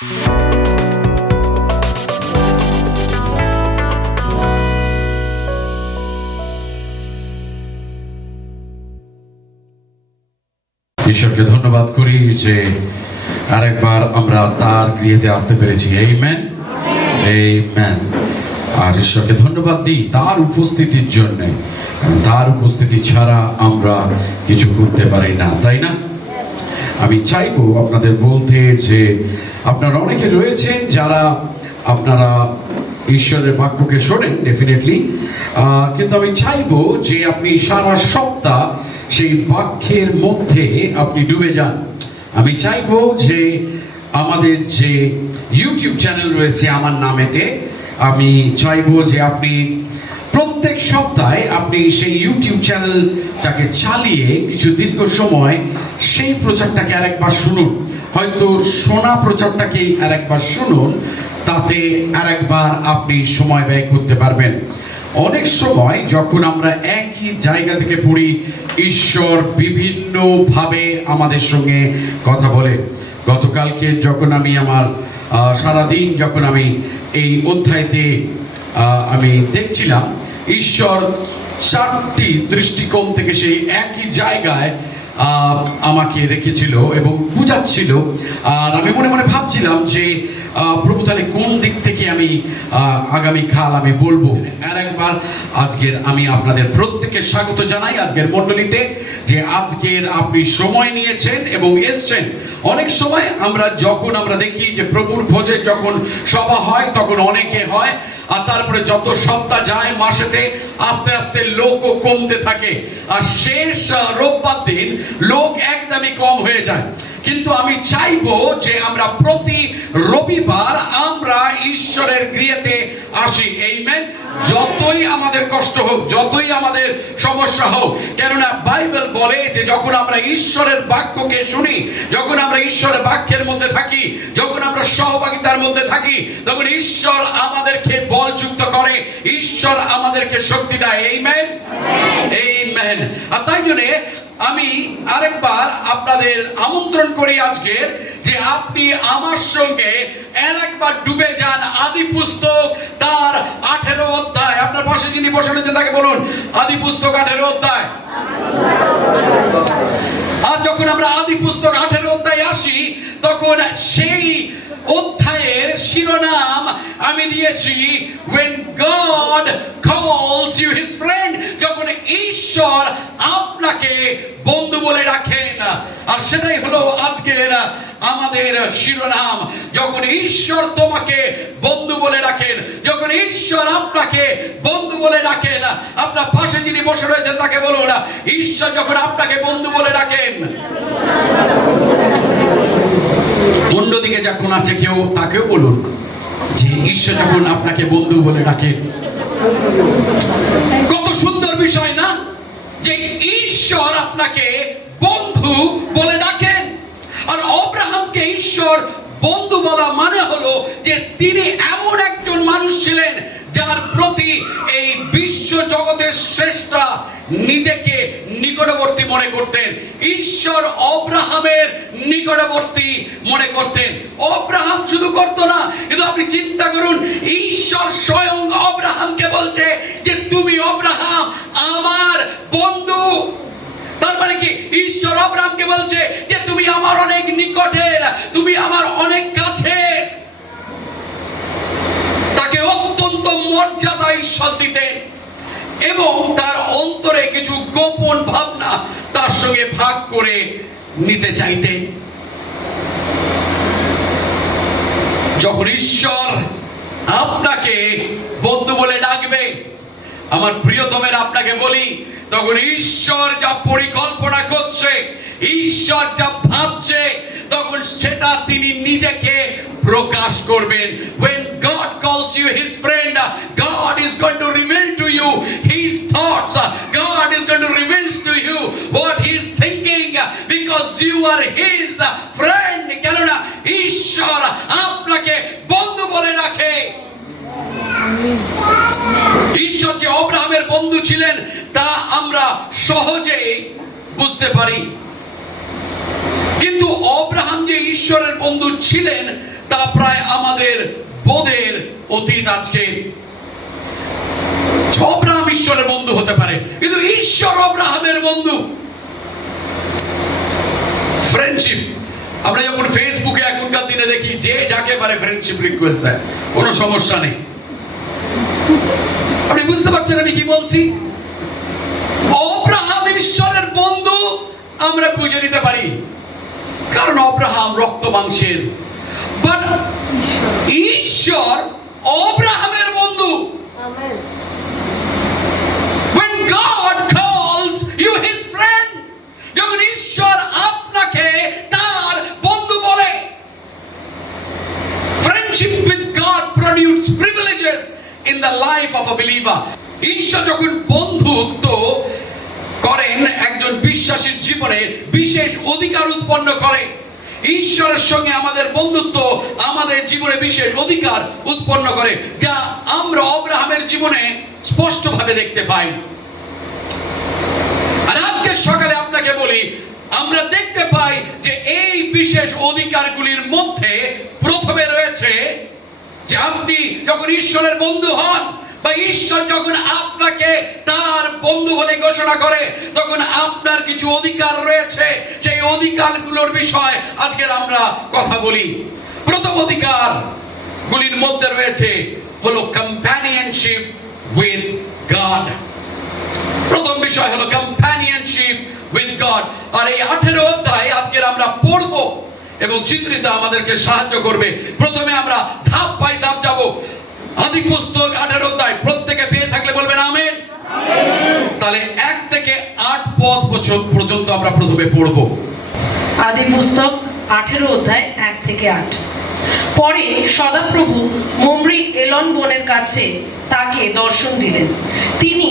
ঈশ্বরকে ধন্যবাদ করি যে আরেকবার আমরা তার গৃহেতে আসতে পেরেছি। Amen, amen. আর ঈশ্বরকে ধন্যবাদ দিই তার উপস্থিতির জন্য। তার উপস্থিতি ছাড়া আমরা কিছু করতে পারি না, তাই না? আমি চাইবো আপনাদের বলতে যে আপনারা অনেকে রয়েছেন যারা আপনারা ঈশ্বরের বাক্যকে শোনেন ডেফিনেটলি, কিন্তু আমি চাইবো যে আপনি সারা সপ্তাহ সেই বাক্যের মধ্যে আপনি ডুবে যান। আমি চাইবো যে আমাদের যে ইউটিউব চ্যানেল রয়েছে আমার নামেতে, আমি চাইবো যে আপনি প্রত্যেক সপ্তাহে আপনি সেই ইউটিউব চ্যানেলটাকে চালিয়ে কিছু দীর্ঘ সময় সেই প্রচারটাকে আরেকবার শুনুন। হয়তো শোনা প্রচারটাকে আরেকবার শুনুন, তাতে আরেকবার আপনি সময় ব্যয় করতে পারবেন। অনেক সময় যখন আমরা একই জায়গা থেকে পড়ি, ঈশ্বর বিভিন্নভাবে আমাদের সঙ্গে কথা বলে। গতকালকে যখন আমি আমার সারাদিন যখন আমি এই অধ্যায়তে আমি দেখছিলাম, ঈশ্বর 4টি দৃষ্টিকোণ থেকে সেই একই জায়গায় আমাকে রেখেছিল এবং বুঝাচ্ছিল। আর আমি মনে মনে ভাবছিলাম যে প্রভু তাহলে কোন দিক থেকে আমি আগামীকাল আমি বলবো। আর একবার আজকের আমি আপনাদের প্রত্যেককে স্বাগত জানাই আজকের মণ্ডলীতে, যে আজকের আপনি সময় নিয়েছেন এবং এসছেন। অনেক সময় যখন আমরা দেখি যে প্রভুর ভোজে যখন সভা হয় তখন অনেকে হয়, আর তারপরে যত সপ্তাহ যায় মাসেতে আস্তে আস্তে লোকও কমতে থাকে, আর শেষ রোববার দিন লোক একদমই কম হয়ে যায়। কিন্তু আমি চাইবো যে আমরা প্রতি রবিবার আমরা ঈশ্বরের গৃহেতে আসি। আমেন। যতই আমাদের কষ্ট হোক, যতই আমাদের সমস্যা হোক, কেননা বাইবেল বলে যে যখন আমরা ঈশ্বরের বাক্যকে শুনি, যখন আমরা ঈশ্বরের বাক্যের মধ্যে থাকি, যখন আমরা সহভাগিতার মধ্যে থাকি, তখন ঈশ্বর আমাদেরকে বলযুক্ত করে, ঈশ্বর আমাদেরকে শক্তি দেয়। Amen, amen. আর তাই জন্য আমি আরেকবার আপনাদের আমন্ত্রণ করি আজকে যে আপনি আমার সঙ্গে আরেকবার ডুবে যান আদি পুস্তক তার 18 অধ্যায়। আপনার পাশে যিনি বসে রয়েছেন তাকে বলুন আদি পুস্তক 18 অধ্যায়। আর যখন আমরা আদি পুস্তক 18 অধ্যায়ে আসি, তখন সেই অধ্যায়ের শিরোনাম আমি দিয়েছি when God calls you his friend, যখন ঈশ্বর আপনাকে বন্ধু বলে ডাকেন। আর সেটাই হলো আজকের আমাদের শিরোনাম। যখন ঈশ্বর তোমাকে বন্ধু বলে ডাকেন, যখন ঈশ্বর আপনাকে বন্ধু বলে ডাকেন, আপনার পাশে যিনি বসে রয়েছেন তাকে বলুন ঈশ্বর যখন আপনাকে বন্ধু বলে ডাকেন। অন্যদিকে যখন আছে কেউ তাকেও বলুন যে ঈশ্বর যখন আপনাকে বন্ধু বলে ডাকেন। কত সুন্দর বিষয় না, যে ঈশ্বর আপনাকে বন্ধু বলে ডাকেন। আর অব্রাহামকে ঈশ্বর বন্ধু বলা মানে হলো যে তিনি এমন একজন মানুষ ছিলেন যার প্রতি এই বিশ্ব জগতের শ্রেষ্ঠরা নিজেকে নিকটবর্তী মনে করতেন। ঈশ্বর অব্রাহামের নিকটবর্তী মনে করতেন। অব্রাহাম শুধু করতো না, কিন্তু আপনি চিন্তা করুন, ঈশ্বর স্বয়ং অব্রাহামকে বলছে যে তুমি অব্রাহাম আমার বন্ধু। তার মানে কি ঈশ্বর অব্রাহামকে বলছে যে তুমি আমার অনেক নিকটের, তুমি আমার অনেক কাছে। তাকে অত্যন্ত মর্যাদা ঈশ্বর দিতেন এবং তার অন্তরে কিছু গোপন ভাবনা তার সঙ্গে ভাগ করে নিতে চাইতেন। যখন ঈশ্বর আপনাকে বন্ধু বলে ডাকবে, আমার প্রিয়তমের আপনাকে বলি, তখন ঈশ্বর যা পরিকল্পনা করছে, ঈশ্বর যা ভাবছে, তখন সেটা তিনি নিজেকে প্রকাশ করবেন। When God calls you his friend, God is going to reveal to you his thoughts. God is going to reveal to you what he is thinking, because you are his friend. কেননা ঈশ্বর আপনাকে বন্ধু বলে ডাকে। ঈশ্বর যে অব্রাহামের বন্ধু ছিলেন তা আমরা সহজেই বুঝতে পারি। কিন্তু আব্রাহাম যে ঈশ্বরের বন্ধু ছিলেন তা প্রায় আমাদের বোধের অতীত। আজকে আব্রাহাম ঈশ্বরের বন্ধু হতে পারে, কিন্তু ঈশ্বর আব্রাহামের বন্ধু। ফ্রেন্ডশিপ, আমরা যখন ফেসবুকে এখনকার দিনে দেখি যে যাকে পারে ফ্রেন্ডশিপ রিকোয়েস্ট দেয়, কোনো সমস্যা নেই। আপনি বুঝতে পারছেন আমি কি বলছি? আব্রাহাম ঈশ্বরের বন্ধু আমরা বুঝে নিতে পারি, কারণ আব্রাহাম রক্ত মাংসের, বাট ঈশ্বর আব্রাহামের বন্ধু। When God calls you his friend, যখন ঈশ্বর আপনাকে তার বন্ধু বলে, friendship with God produces privileges in the life of a believer. ঈশ্বর যখন বন্ধুত্ব করেন একজন বিশ্বাসীর জীবনে বিশেষ অধিকার উৎপন্ন করে। ঈশ্বরের সঙ্গে আমাদের বন্ধুত্ব আমাদের জীবনে বিশেষ অধিকার উৎপন্ন করে, যা আমরা আব্রাহামের জীবনে স্পষ্টভাবে দেখতে পাই। আর আজকে সকালে আপনাকে বলি, আমরা দেখতে পাই যে এই বিশেষ অধিকারগুলির মধ্যে প্রথমে রয়েছে যে আপনি যখন ঈশ্বরের বন্ধু হন, বা ঈশ্বর যখন আপনাকে তার বন্ধু বলে ঘোষণা করে, তখন আপনার কিছু অধিকার রয়েছে। সেই অধিকারগুলোর বিষয় আজকের আমরা কথা বলি। প্রথম অধিকার গুলির মধ্যে রয়েছে হলো কম্প্যানিয়নশিপ উইথ গড। প্রথম বিষয় হলো কম্প্যানিয়নশিপ উইথ গড। আর এই 18 অধ্যায় আজকের আমরা পড়ব এবং চিত্রিত আমাদেরকে সাহায্য করবে। প্রথমে আমরা ধাপ বাই ধাপ যাব। আদি পুস্তক 18 অধ্যায় প্রত্যেকে পেয়ে থাকলে বলবেন আমেন। তাহলে 1 থেকে 8 পদ পর্যন্ত আমরা প্রথমে পড়ব। আদি পুস্তক 18 অধ্যায় 1 থেকে 8। পরে সদাপ্রভু মমরি এলন বনের কাছে তাকে দর্শন দিলেন। তিনি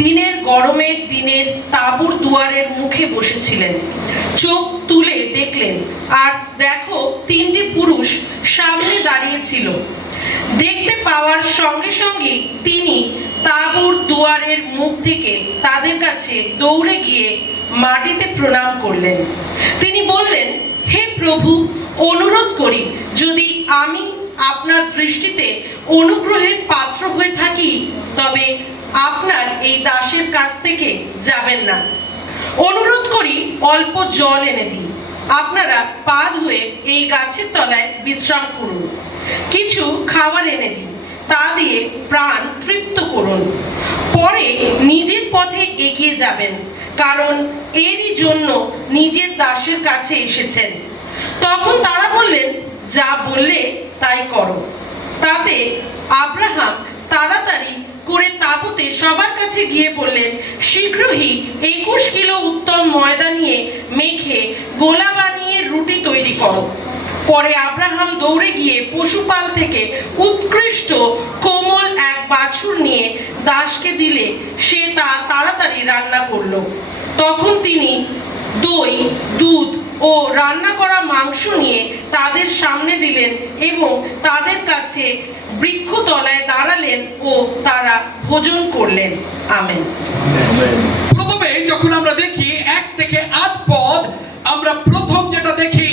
দিনের গরমের দিনের তাঁবুর দুয়ারের মুখে বসেছিলেন। চোখ তুলে দেখলেন, আর দেখো 3টি পুরুষ সামনে দাঁড়িয়ে ছিল। দেখতে পাওয়ার সঙ্গে সঙ্গে তিনি তাঁবুর দুয়ারের মুখ থেকে তাদের কাছে দৌড়ে গিয়ে মাটিতে প্রণাম করলেন। তিনি বললেন, হে প্রভু, অনুরোধ করি, যদি আমি আপনার দৃষ্টিতে অনুগ্রহের পাত্র হয়ে থাকি, তবে আপনার এই দাসের কাছ থেকে যাবেন না। অনুরোধ করি, অল্প জল এনে দিন। আপনারা পা ধুয়ে এই গাছের তলায় বিশ্রাম করুন। কিছু খাবার এনে দিন, তা দিয়ে প্রাণ তৃপ্ত করুন। পরে নিজের পথে এগিয়ে যাবেন, কারণ এরই জন্য নিজের দাসের কাছে এসেছেন। তখন তারা বললেন, যা বললে তাই করো। তাতে আব্রাহাম তাড়াতাড়ি করে তাঁবুতে সবার কাছে গিয়ে বললেন, শীঘ্রই 21 কিলো উত্তম ময়দা নিয়ে মেখে গোলা বানিয়ে রুটি তৈরি করো। পরে আব্রাহাম দৌড়ে গিয়ে পশুপাল থেকে উৎকৃষ্ট কোমল এক বাছুর নিয়ে দাসকে দিলে সে তা তাড়াতাড়ি রান্না করলো। তখন তিনি দই, দুধ ও রান্না করা মাংস নিয়ে তাদের সামনে দিলেন এবং তাদের কাছে বৃক্ষতলায় দাঁড়ালেন ও তারা ভোজন করলেন। আমেন। প্রথমে যখন আমরা দেখি 1 থেকে 8 পদ, আমরা প্রথম যেটা দেখি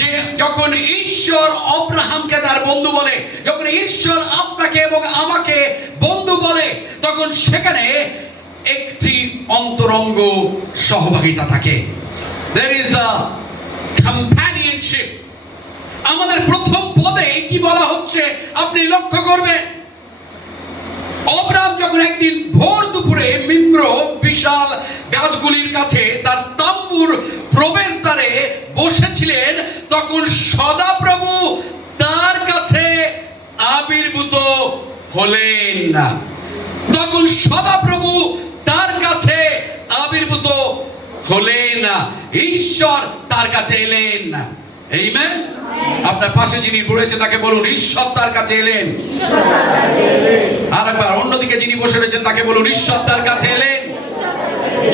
যে যখন ঈশ্বর আব্রাহামকে তার বন্ধু বলে, যখন ঈশ্বর আপনাকে এবং আমাকে বন্ধু বলে, তখন সেখানে একটি অন্তরঙ্গ সহভাগিতা থাকে। There is a companionship. আমাদের প্রথম পদে কি বলা হচ্ছে আপনি লক্ষ্য করবেন। আব্রাহাম যখন একদিন ভোর দুপুরে মিম্র বিশাল গাছগুলির কাছে তার তাম্বুর প্রবেশদ্বারে বসেছিলেন, তখন সদাপ্রভু তার কাছে আবির্ভূত হলেন না। তখন সদাপ্রভু তার কাছে আবির্ভূত হলেন না, ঈশ্বর তার কাছে এলেন না। আমেন। আপনার পাশে যিনি রয়েছে তাকে বলুন, ঈশ্বর তার কাছে এলেন। আর একবার অন্যদিকে যিনি বসে রয়েছেন তাকে বলুন, ঈশ্বর তার কাছে এলেন।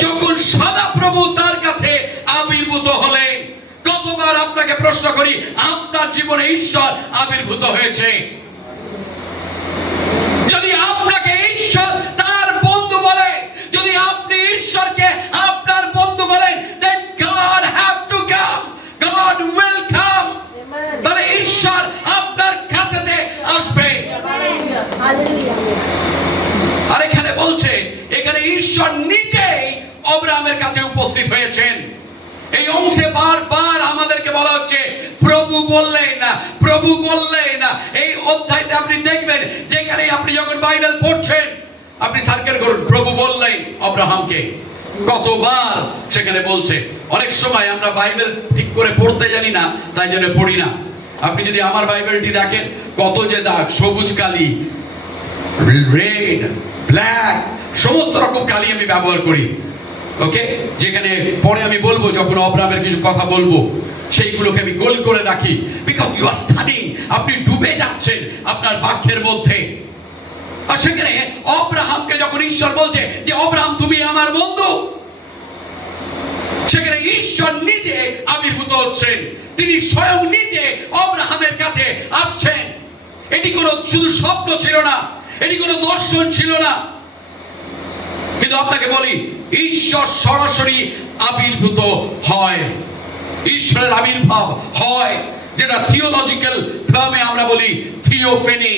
যখন সদাপ্রভু তার কাছে আবির্ভূত হলেন, কতবার আপনাকে প্রশ্ন করি, আপনার জীবনে ঈশ্বর আবির্ভূত হয়েছে? যদি আপনাকে ঈশ্বর তার বন্ধু বলে, যদি আপনি ঈশ্বরকে আপনার বন্ধু বলেন, then God have to come আর এখানে বলছে, এখানে ঈশ্বর নিজেই আব্রাহামের কাছে উপস্থিত হয়েছেন। এই অংশে বারবার আমাদেরকে বলা হচ্ছে প্রভু বললেই না, প্রভু বললেই না। এই অধ্যায়তে আপনি দেখবেন, যেখানে আপনি যখন বাইবেল পড়ছেন আপনি সার্কেল করুন, প্রভু বললেই আব্রাহামকে। কতবার সেখানে বলছে। অনেক সময় আমরা বাইবেল ঠিক করে পড়তে জানি না, তাই জন্য পড়ি না। আপনি যদি আমার বাইবেলটি দেখেন, কত যে দাগ, সবুজ কালি, রেড, ব্ল্যাক, সমস্ত রকম কালি আমি ব্যবহার করি। ওকে, যেখানে পরে আমি বলবো, যখন আব্রাহামের কিছু কথা বলবো, সেইগুলোকে আমি গোল করে রাখি। বিকজ ইউ আর স্টাডিং, আপনি ডুবে যাচ্ছেন আপনার বাক্যের মধ্যে। আর সেখানে আব্রাহামকে যখন ঈশ্বর বলছে যে আব্রাহাম তুমি আমার বন্ধু, সেখানে ঈশ্বর নিজে আবির্ভূত হচ্ছেন। তিনি স্বয়ং নিজে আব্রাহামের কাছে আসছেন। এটি কোনো শুধু স্বপ্ন ছিল না, এটি কোনো দর্শন ছিল না। কিন্তু আপনাকে বলি, ঈশ্বর সরাসরি আবির্ভূত হয়, ঈশ্বরের আবির্ভাব হয়, যেটা থিওলজিক্যাল টার্মে আমরা বলি থিওফেনি।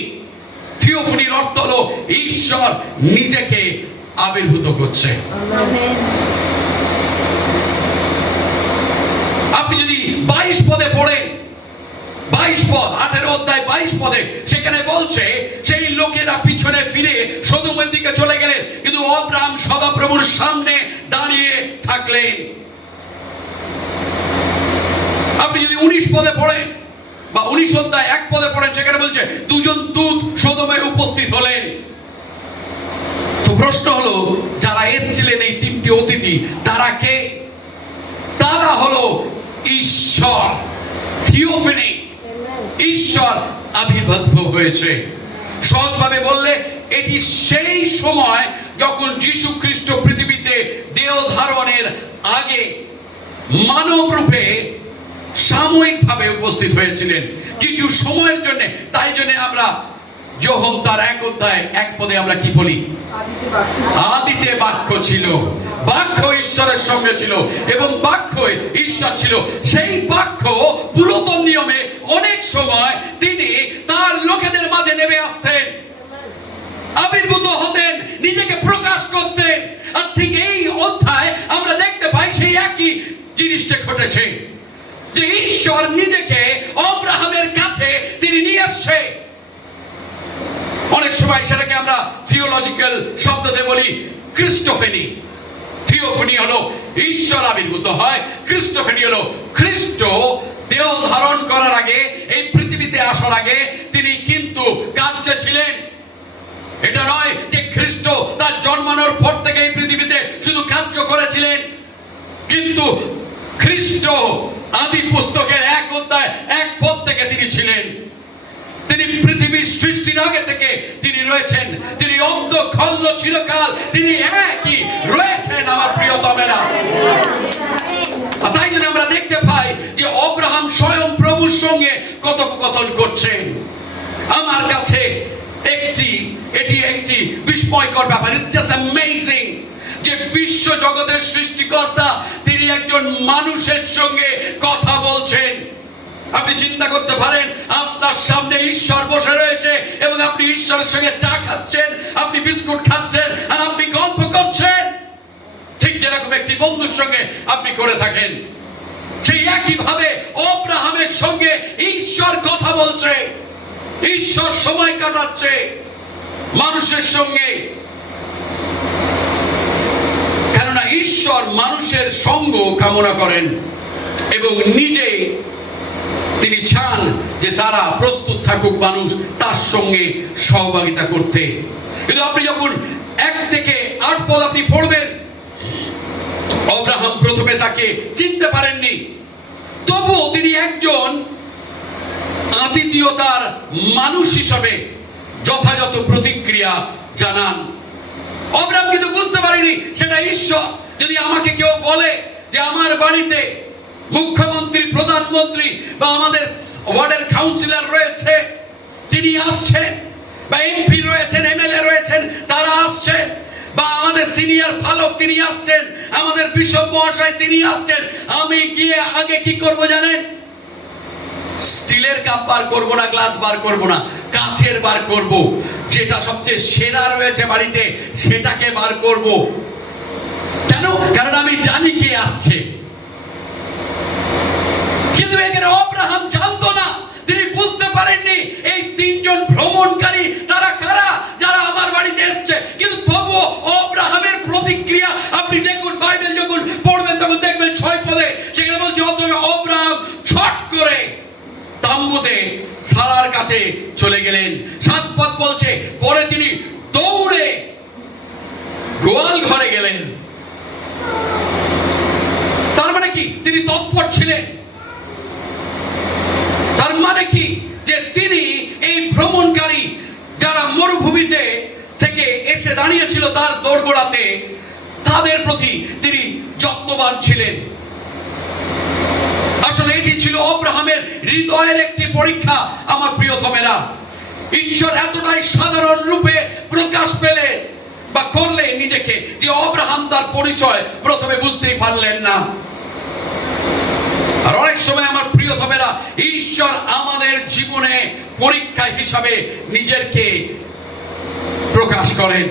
থিওফেনির অর্থ হলো ঈশ্বর নিজেকে আবির্ভূত করছে। আপনি যদি 22 পদে পড়েন, 22 পদ, 18 অধ্যায় 22 পদে, সেখানে বলছে সেই লোকেরা পিছনে ফিরে সদমের দিকে চলে গেলেন, কিন্তু আব্রাহাম সদাপ্রভুর সামনে দাঁড়িয়ে থাকলেন। আপনি যদি 19 পদে পড়েন বা 19 অধ্যায় 1 পদে পড়েন, সেখানে বলছে দুজন দূত সদমে উপস্থিত হলেন। তো প্রশ্ন হলো, যারা এসেছিলেন এই তিনটি অতিথি, তারা কে? তারা হলো ঈশ্বর। থিওফেনি, ঈশ্বর আবির্ভূত হয়েছে। সহজভাবে বললে, এটি সেই সময় যখন যীশু খ্রিস্ট পৃথিবীতে দেহ ধারণের আগে মানব রূপে সাময়িকভাবে উপস্থিত হয়েছিলেন কিছু সময়ের জন্য। তাই জন্য আমরা যোহন তার 1 অধ্যায় 1 পদে আমরা কি বলি? আদিতে বাক্য ছিল, বাক্য ঈশ্বরের সঙ্গে ছিল এবং বাক্য ঈশ্বর ছিল। সেই বাক্য পুরাতন নিয়মে অনেক সময় তিনি তার লোকেদের মাঝে নেমে আসতেন, আবির্ভূত হতেন, নিজেকে প্রকাশ করতেন। আর ঠিক এই অধ্যায় আমরা দেখতে পাই সেই একই জিনিসটা ঘটেছে, যে ঈশ্বর নিজেকে আব্রাহামের কাছে তিনি নিয়ে আসছে। অনেক সময় সেটাকে আমরা থিওলজিক্যাল শব্দতে বলি ক্রিস্টোফেনি। থিওফেনি হলো ঈশ্বর আবির্ভূত হয়, ক্রিস্টোফেনি হলো খ্রিস্ট দেহ ধারণ করার আগে, এই পৃথিবীতে আসার আগে তিনি কিন্তু কার্যে ছিলেন। এটা নয় যে খ্রিস্ট তার জন্মানোর পর থেকে এই পৃথিবীতে শুধু কার্য করেছিলেন, কিন্তু খ্রিস্ট আদি পুস্তকের 1 অধ্যায় 1 পদ থেকে তিনি ছিলেন। তিনি পৃথিবীর সৃষ্টির আগে থেকে তিনি রয়েছেন। তিনি অন্ত খল্ল চিরকাল তিনি একই রয়েছেন আমার প্রিয়তমেরা। তাই জন্য আমরা দেখতে পাই যে আব্রাহাম স্বয়ং প্রভুর সঙ্গে কথোপকথন করছেন। আমার কাছে এটি একটি বিস্ময়কর ব্যাপার। ইটস জাস্ট অ্যামেজিং যে বিশ্ব জগতের সৃষ্টিকর্তা তিনি একজন মানুষের সঙ্গে কথা বলছেন। আপনি চিন্তা করতে পারেন, আপনার সামনে ঈশ্বর বসে রয়েছে এবং আপনি ঈশ্বরের সঙ্গে চা খাচ্ছেন, আপনি বিস্কুট খাচ্ছেন আর আপনি গল্প করছেন, ঠিক যেরকম একটি বন্ধুর সঙ্গে আপনি করে থাকেন। সেই একই ভাবে আব্রাহামের সঙ্গে ঈশ্বর কথা বলছে, ঈশ্বর সময় কাটাচ্ছে মানুষের সঙ্গে। কেননা ঈশ্বর মানুষের সঙ্গ কামনা করেন এবং নিজে তিনি চান যে তারা প্রস্তুত থাকুক মানুষ তার সঙ্গে সহভাগিতা করতে। কিন্তু আপনি যখন 1 থেকে 8 পদ আপনি পড়বেন, আব্রাহাম প্রথমে তাকে চিনতে পারেননি, তবুও তিনি একজন আতিথেয়তার মানুষ হিসাবে যথাযথ প্রতিক্রিয়া জানান। আব্রাহাম কিন্তু বুঝতে পারেনি সেটা ঈশ্বর। যদি আমাকে কেউ বলে যে আমার বাড়িতে মুখ্যমন্ত্রী, প্রধানমন্ত্রী বা আমাদের ওয়ার্ডের কাউন্সিলর রয়েছে, তিনি আসছেন, বা এমপি রয়েছেন, এমএলএ রয়েছেন, তারা আসছেন, বা আমাদের সিনিয়র পালক তিনি আসছেন, আমাদের বিশপ মহাশয় তিনি আসছেন, আমি গিয়ে আগে কি করব জানেন? স্টিলের কাপ বার করব না, গ্লাস বার করব না, কাছের বার করব, যেটা সবচেয়ে সেরা রয়েছে বাড়িতে সেটাকে বার করব। কেন? কারণ আমি জানি কে আসছে। কিন্তু এখানে আব্রাহাম জানতো না, তিনি বুঝতে পারেননি এই তিনজন ভ্রমণকারী তারা কারা, যারা আমার বাড়িতে এসছে। কিন্তু তবুও আব্রাহামের প্রতিক্রিয়া আপনি দেখুন, বাইবেল যখন পড়বেন তখন দেখবেন 6 পদে সেখানে বলছে, অতএব আব্রাহাম ছট করে তাম্বুতে সারার কাছে চলে গেলেন। 7 পদ বলছে, পরে তিনি দৌড়ে গোয়াল ঘরে গেলেন। তার মানে কি? তিনি তৎপর ছিলেন। তার মানে কি? যে তিনি এই ভ্রমণকারী যারা মরুভূমিতে থেকে এসে দাঁড়িয়েছিল তার দোরগোড়াতে, তাদের প্রতি তিনি যত্নবান ছিলেন। আসলে এটি ছিল আব্রাহামের হৃদয়ের একটি পরীক্ষা। আমার প্রিয়তমেরা, ঈশ্বর এতটাই সাধারণ রূপে প্রকাশ পেলে বা করলে নিজেকে, যে আব্রাহাম তার পরিচয় প্রথমে বুঝতেই পারলেন না। আর অনেক সময় আমার প্রিয়তমেরা, ঈশ্বর আমাদের জীবনে পরীক্ষা হিসাবে নিজেকে প্রকাশ করেন।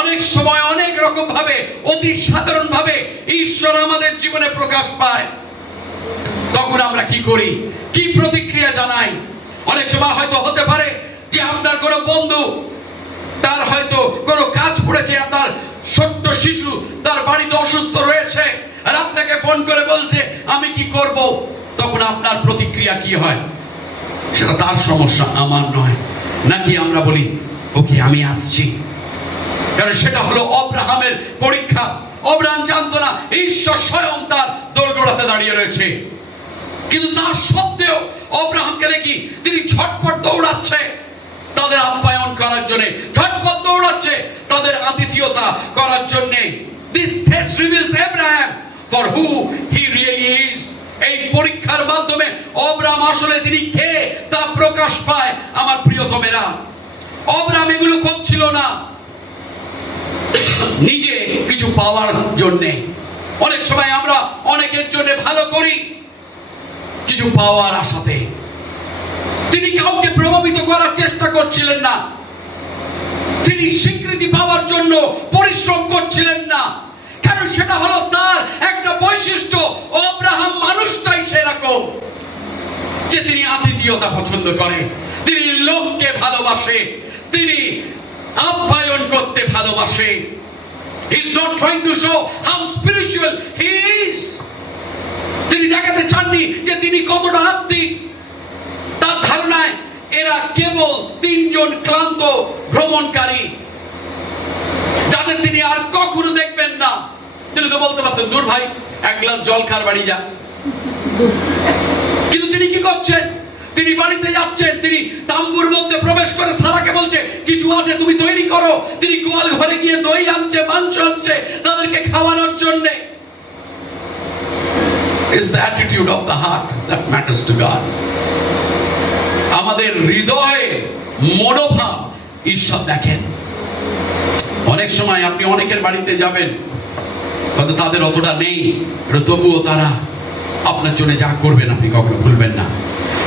অনেক সময় অনেক রকম ভাবে, অতি সাধারণ ভাবে ঈশ্বর আমাদের জীবনে প্রকাশ পায়। তখন আমরা কি করি, কি প্রতিক্রিয়া জানাই? অনেক সময় হয়তো হতে পারে যে আপনার কোনো বন্ধু, তার হয়তো কোনো কাজ পড়েছে, তার ছোট্ট শিশু তার বাড়িতে অসুস্থ রয়েছে, আর আপনাকে ফোন করে বলছে আমি কি করব। তখন আপনার প্রতিক্রিয়া কি হয়? সেটা তার সমস্যা, আমার নয়। নাকি আমরা বলি ওকে আমি আসছি? কারণ সেটা হলো আব্রাহামের পরীক্ষা। আব্রাহাম জানতো না ঈশ্বর স্বয়ং তার দোরগোড়াতে দাঁড়িয়ে রয়েছে। কিন্তু তার সত্ত্বেও আব্রাহামকে দেখি তিনি ছটপট দৌড়াচ্ছে তাদের আপ্যায়ন করার জন্য, ছটপট দৌড়াচ্ছে তাদের আতিথেয়তা করার জন্য। This test reveals Abraham for who he really is. এই পরীক্ষার মাধ্যমে আব্রাহাম আসলে তিনি কে তা প্রকাশ পায়। আমার প্রিয়তমেরা, আব্রাহাম এগুলো করছিল না নিজে কিছু পাওয়ার জন্য। অনেক সময় আমরা অনেকের জন্য ভালো করি কিছু পাওয়ার আশাতে। তিনি কাউকে প্রভাবিত করার চেষ্টা করছিলেন না, তিনি স্বীকৃতি পাওয়ার জন্য পরিশ্রম করছিলেন না। কারণ সেটা হলো তার একটা বৈশিষ্ট্য। আব্রাহাম মানুষটাই সেরকম যে তিনি আতিথেয়তা পছন্দ করে, তিনি লোককে ভালোবাসে, তিনি আপ্যায়ন করতে ভালোবাসে। He is not trying to show how spiritual he is. তিনি দেখাতে চাননি যে তিনি কতটা আত্মিক। তার ধারণায় এরা কেবল তিনজন ক্লান্ত ভ্রমণকারী যাদের তিনি আর কখনো দেখবেন না। তিনি তো বলতে পারতেন, দূর ভাই, 1 গ্লাস জল খার বাড়ি যা। কিন্তু তিনি কি করছেন? তিনি বাড়িতে যাচ্ছেন, তিনি তাম্বুর মধ্যে প্রবেশ করে সারাকে বলছে কিছু আছে তুমি তৈরি করো। তিনি গোয়াল ঘরে গিয়ে দই আনছে, মাংস আনছে তাদেরকে খাওয়ানোর জন্য। It's the attitude of the heart that matters to God. আমাদের হৃদয়ে মনোভাব ঈশ্বর দেখেন। অনেক সময় আপনি অনেকের বাড়িতে যাবেন, হয়তো তাদের অতটা নেই, তবুও তারা আপনার জন্য যা করবেন আপনি কখনো ভুলবেন না।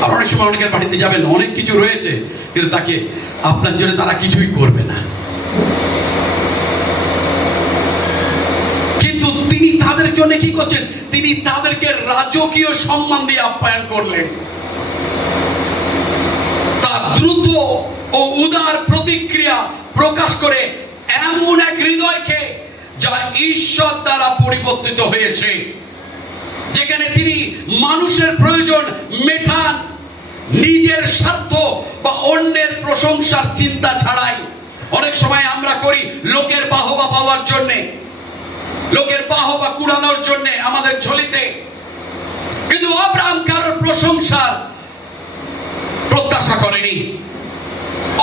আর অনেক সময় অনেকের বাড়িতে যাবেন, অনেক কিছু রয়েছে, কিন্তু তাকে আপনার জন্য তারা কিছুই করবে না। কিন্তু তিনি তাদের জন্য কি করছেন? তিনি তাদেরকে রাজকীয় সম্মান দিয়ে আপ্যায়ন করলেন। তার দ্রুত ও উদার প্রতিক্রিয়া প্রকাশ করে এমন এক হৃদয়কে যা ঈশ্বর দ্বারা পরিবর্তিত হয়েছে, যেখানে তিনি মানুষের প্রয়োজন মেটান নিজের স্বার্থ বা অন্যের প্রশংসার চিন্তা ছাড়াই। অনেক সময় আমরা করি লোকের বাহবা পাওয়ার জন্য, লোকের বাহবা কুড়ানোর জন্য আমাদের ঝুলিতে। কিন্তু আব্রাহাম কারোর প্রশংসার প্রত্যাশা করেনি।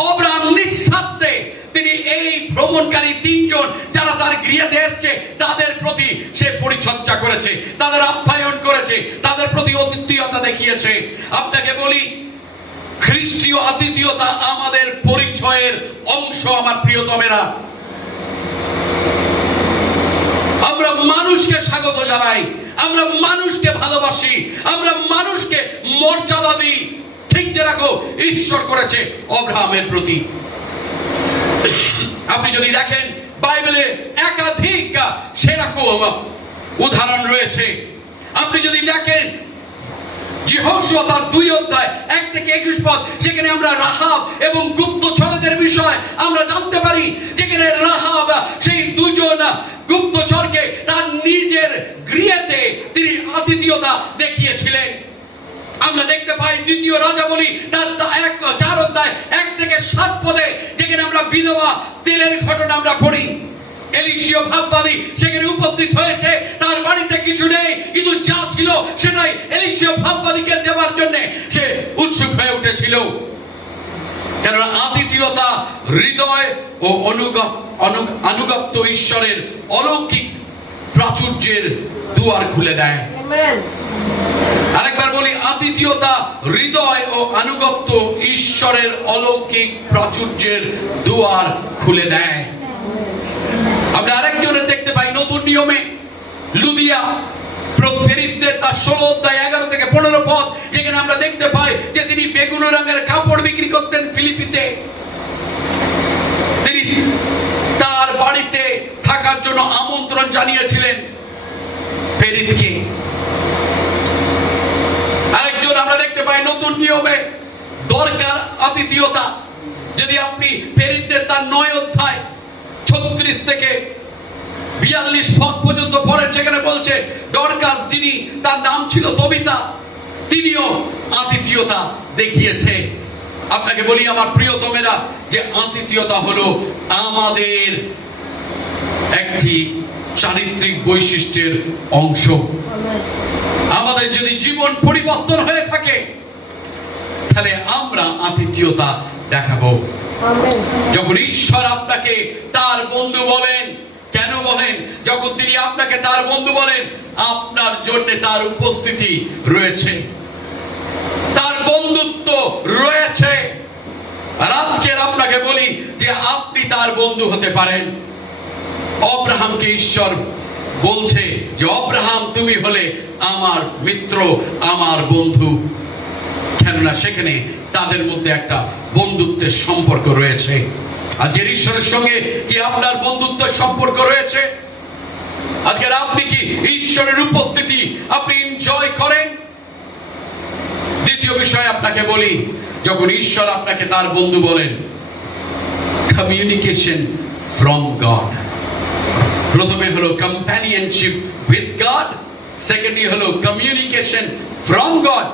আব্রাহাম নিঃস্বার্থে তিনি এই ভ্রমণকারী তিনজন যারা তার গৃহে এসেছে তাদের প্রতি সে পরিচর্যা করেছে, তাদের আপ্যায়ন করেছে, তাদের প্রতি আতিথেয়তা দেখিয়েছে। আপনাকে বলি, খ্রিস্টীয় আতিথেয়তা আমাদের পরিচয়ের অংশ। আমার প্রিয়তমেরা, আমরা মানুষকে স্বাগত জানাই, আমরা মানুষকে ভালোবাসি, আমরা মানুষকে মর্যাদা দিই। ঠিক যেরকম ঈশ্বর করেছে অব্রাহামের প্রতি। আপনি যদি দেখেন বাইবেলে একাধিক সেরকম উদাহরণ রয়েছে। আপনি যদি দেখেন যহোশুয়া তার 2 অধ্যায় 1 থেকে 21 পদ, সেখানে আমরা রাহাব এবং গুপ্তচরদের বিষয় আমরা জানতে পারি। যেখানে রাহাব সেই দুজন গুপ্তচরকে তার নিজের গৃহেতে তিনি আতিথেয়তা দেখিয়েছিলেন। আমরা দেখতে পাই 2 রাজাবলী তার 4 অধ্যায় 1 থেকে 7 পদে, যেখানে আমরা বিধবা তেলের ঘটনা আমরা পড়ি। এলিশীয় ভাববাদী সেখানে উপস্থিত হয়েছে, তার বাড়িতে কিছু নেই, কিন্তু যা ছিল সেটাই এলিশীয় ভাববাদীকে দেওয়ার জন্য সে উৎসুক হয়ে উঠেছিল। কেননা আতিথেয়তা হৃদয় ও আনুগত্য ঈশ্বরের অলৌকিক প্রাচুর্যের দুয়ার খুলে দেয়। আরেকবার বলি, আতিথেয়তা হৃদয় ও আনুগত্য ঈশ্বরের অলৌকিক প্রাচুর্যের দুয়ার খুলে দেয়। আমরা আরেকজনের দেখতে পাই নতুন নিয়মে, লুদিয়া প্রেরিতদের তার 16 অধ্যায় 11 থেকে 15 পদ, যেখানে আমরা দেখতে পাই যে তিনি বেগুনি রঙের কাপড় বিক্রি করতেন ফিলিপিতে। তিনি তার বাড়িতে থাকার জন্য আমন্ত্রণ জানিয়েছিলেন প্রেরিতকে। আরেকজন আমরা দেখতে পাই নতুন নিয়মে দরকার আতিথেয়তা। যদি আপনি প্রেরিতদের তার 9 অধ্যায় 36 থেকে 42 পদ পর্যন্ত পড়েন, সেখানে বলছে ডরকাস, যিনি তার নাম ছিল তবিতা, তিনিও আতিথেয়তা দেখিয়েছে। আপনাকে বলি আমার প্রিয়তমেরা, যে আতিথেয়তা হলো আমাদের একটি চারিত্রিক বৈশিষ্ট্যের অংশ। আমাদের যদি জীবন পরিবর্তন হয়ে থাকে, তাহলে আমরা আতিথেয়তা দেখাবো। যখন ঈশ্বর আপনাকে তার বন্ধু বলেন, কেন বলেন? যখন তিনি আপনাকে তার বন্ধু বলেন, আপনার জন্য তার উপস্থিতি রয়েছে, তার বন্ধুত্ব রয়েছে। আর আজকের আপনাকে বলি যে আপনি তার বন্ধু হতে পারেন। অব্রাহামকে ঈশ্বর বলছে যে অব্রাহাম, তুমি হলে আমার মিত্র, আমার বন্ধু। কেননা সেখানে তাদের মধ্যে একটা বন্ধুত্বের সম্পর্ক রয়েছে। আজকের ঈশ্বরের সঙ্গে কি আপনার বন্ধুত্বের সম্পর্ক রয়েছে? আজকের আপনি কি ঈশ্বরের উপস্থিতি আপনি এনজয় করেন? দ্বিতীয় বিষয় আপনাকে বলি, যখন ঈশ্বর আপনাকে তার বন্ধু বলেন, কমিউনিকেশন ফ্রম গড। প্রথমে হলো কম্প্যানিয়নশিপ উইথ গড, সেকেন্ডলি হলো কমিউনিকেশন ফ্রম গড,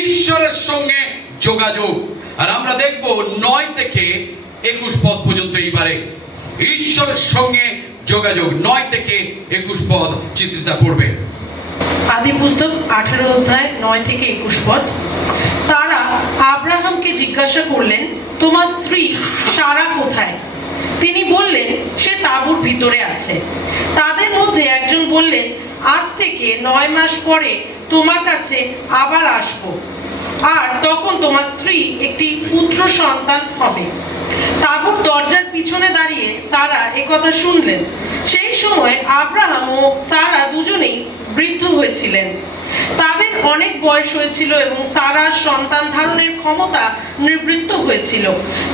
ঈশ্বরের সঙ্গে যোগাযোগ। আর আমরা দেখব 9 থেকে 21 পদ পর্যন্ত এইবারে ঈশ্বরের সঙ্গে যোগাযোগ। 9 থেকে 21 পদ চিত্রিতা পড়বে। আদি পুস্তক 18 অধ্যায় 9 থেকে 21 পদ। তারা আব্রাহামকে জিজ্ঞাসা করলেন, তোমার স্ত্রী সারা কোথায়? তিনি বললেন, সে তাঁবুর ভিতরে আছে। তাদের মধ্যে একজন বললেন, আজ থেকে 9 মাস পরে তোমার কাছে আবার আসব, আর তখন তোমার স্ত্রী একটি পুত্র সন্তান হবে। তাঁবুর দরজার পিছনে দাঁড়িয়ে সারা একথা শুনলেন। সেই সময় আব্রাহাম ও সারা দুজনেই বৃদ্ধ হয়েছিলেন। তাদের অনেক বয়স হয়েছিল এবং সারার সন্তান ধারণের ক্ষমতা নিবৃত্ত হয়েছিল।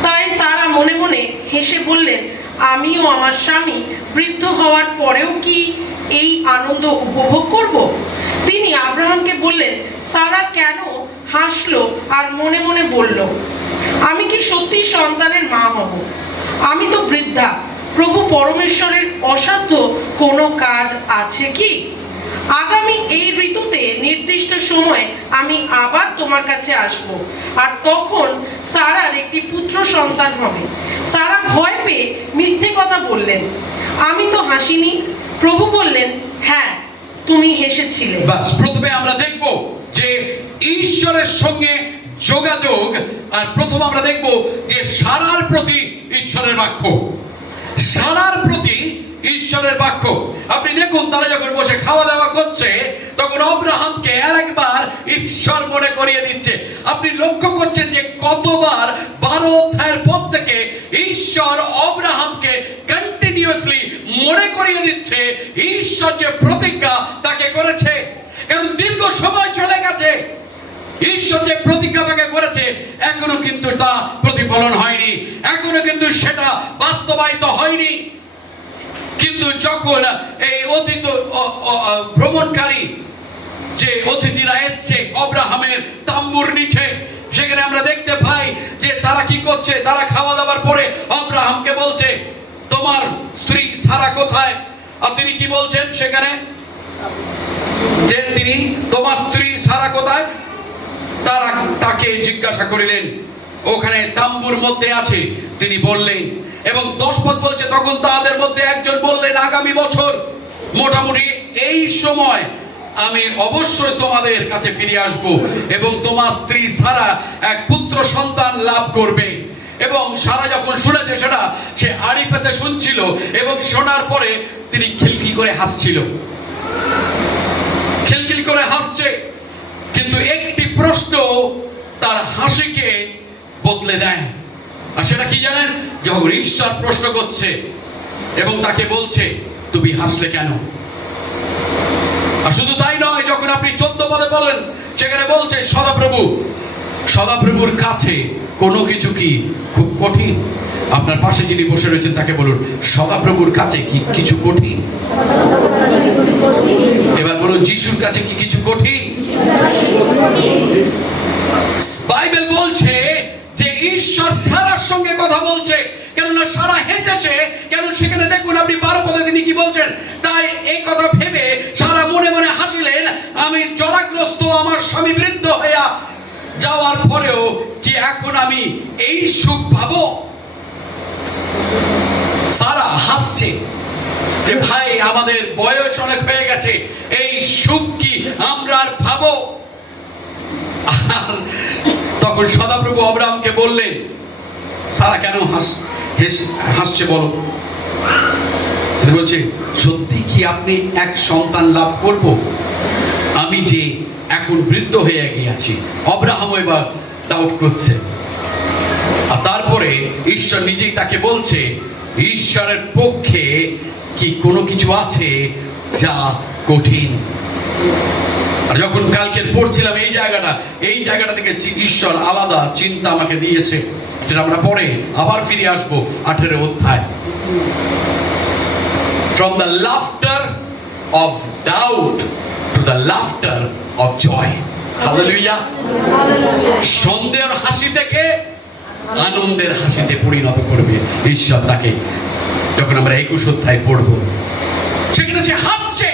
তাই সারা মনে মনে হেসে বললেন, আমিও আমার স্বামী বৃদ্ধ হওয়ার পরেও কি এই আনন্দ উপভোগ করব? তিনি আব্রাহামকে বললেন, সারা কেন হাসলো আর মনে মনে বলল, আমি কি সত্যি সন্তানের মা হব? আমি তো বৃদ্ধা। প্রভু পরমেশ্বরের অসাধ্য কোনো কাজ আছে কি? আগামী এই ঋতুতে নির্দিষ্ট সময়ে আমি আবার তোমার কাছে আসব, আর তখন সারার একটি পুত্র সন্তান হবে। সারা ভয় পেয়ে মিথ্যে কথা বললেন, আমি তো হাসিনি। প্রভু বললেন, হ্যাঁ, তুমি হেসেছিলে। বাস, প্রথমে আমরা দেখব যে ঈশ্বরের সঙ্গে যোগাযোগ। আর প্রথম আমরা দেখব যে সারার প্রতি ঈশ্বরের বাক্য, সারার প্রতি ঈশ্বরের বাক্য। আপনি দেখুন, তারা যখন বসে খাওয়া দাওয়া করছে, তখন আব্রাহামকে আরেকবার ঈশ্বর মনে করিয়ে দিচ্ছে। আপনি লক্ষ্য করছেন যে কতবার 12 অধ্যায়ের পর থেকে ঈশ্বর আব্রাহামকে কন্টিনিউয়াসলি মনে করিয়ে দিচ্ছে ঈশ্বর যে প্রতিজ্ঞা তাকে করেছে। কারণ দীর্ঘ সময় চলে গেছে, ঈশ্বর যে প্রতিজ্ঞা তাকে করেছে এখনো কিন্তু তা প্রতিফলন হয়নি, এখনো কিন্তু সেটা বাস্তবায়িত হয়নি। কিন্তু যখন এই অতীত ভ্রমণকারী যে অতিথিরা এসছে অব্রাহামের তাম্বুর নিচে, সেখানে আমরা দেখতে পাই যে তারা কি করছে। তারা খাওয়া দাওয়ার পরে অব্রাহামকে বলছে, তোমার স্ত্রী সারা কোথায়? আর তিনি কি বলছেন সেখানে, যে তিনি তোমার স্ত্রী সারা কোথায়? তারা তাকে জিজ্ঞাসা করিলেন, ওখানে তাম্বুর মধ্যে আছে, তিনি বললেন। এবং 10 পদ বলছে, তখন তাদের মধ্যে একজন বললেন, আগামী বছর মোটামুটি এই সময় আমি অবশ্যই তোমাদের কাছে ফিরে আসব এবং তোমার স্ত্রী সারা এক পুত্র সন্তান লাভ করবে। এবং সারা যখন শুনেছে সেটা, সে আড়ি পেতে শুনছিল এবং শোনার পরে তিনি খিলখিল করে হাসছিল, খিলখিল করে হাসছে। কিন্তু একটি প্রশ্ন তার হাসিকে বদলে দেয়। আর সেটা কি জানেন? যখন ঈশ্বর প্রশ্ন করছে এবং তাকে বলছে, তুমি হাসলে কেন? আর শুধু তাই নয়, যখন আপনি 14 পদে বলেন, সেখানে বলছে সদাপ্রভুর কাছে কোনো কিছু কি খুব কঠিন? আপনার পাশে যিনি বসে রয়েছেন তাকে বলুন, সদাপ্রভুর কাছে কি কিছু কঠিন? এবার বলুন, যিশুর কাছে কি কিছু কঠিন? বাইবেল বলছে যে ঈশ্বর সারার সঙ্গে কথা বলছে, কেননা সারা হেসেছে। কেন সেখানে দেখুন আপনি 12 পদে তিনি কি বলছেন, তাই এই কথা ভেবে সারা মনে মনে হাসিলেন, আমি জরাগ্রস্ত, আমার স্বামী বৃদ্ধ হইয়া যাওয়ার পরেও কি এখন আমি এই সুখ পাবো? সারা হাসছে যে ভাই, আমাদের বয়স অনেক হয়ে গেছে, এই সুখ কি আমরা আর পাবো? তখন সদাপ্রভু আব্রাহামকে বললেন, সারা কেন হাসছে বলো? তিনি বলছে, সত্যি কি আপনি এক সন্তান লাভ করব? আমি যে এখন বৃদ্ধ হয়ে গিয়েছি। আব্রাহাম এবার ডাউট করছে। আর তারপরে ঈশ্বর নিজেই তাকে বলছে, ঈশ্বরের পক্ষে কি কোনো কিছু আছে যা কঠিন? আর যখন কালকে পড়ছিলাম এই জায়গাটা থেকে ঈশ্বর আলাদা চিন্তা আমাকে দিয়েছে, যেটা আমরা পরে আবার ফিরে আসবো 18 অধ্যায়। From the laughter of doubt to the laughter of joy. Hallelujah. সন্দেহের হাসি থেকে আনন্দের হাসিতে পরিণত করবে ঈশ্বর তাকে। যখন আমরা 21 অধ্যায় পড়বো, সেখানে সে হাসছে।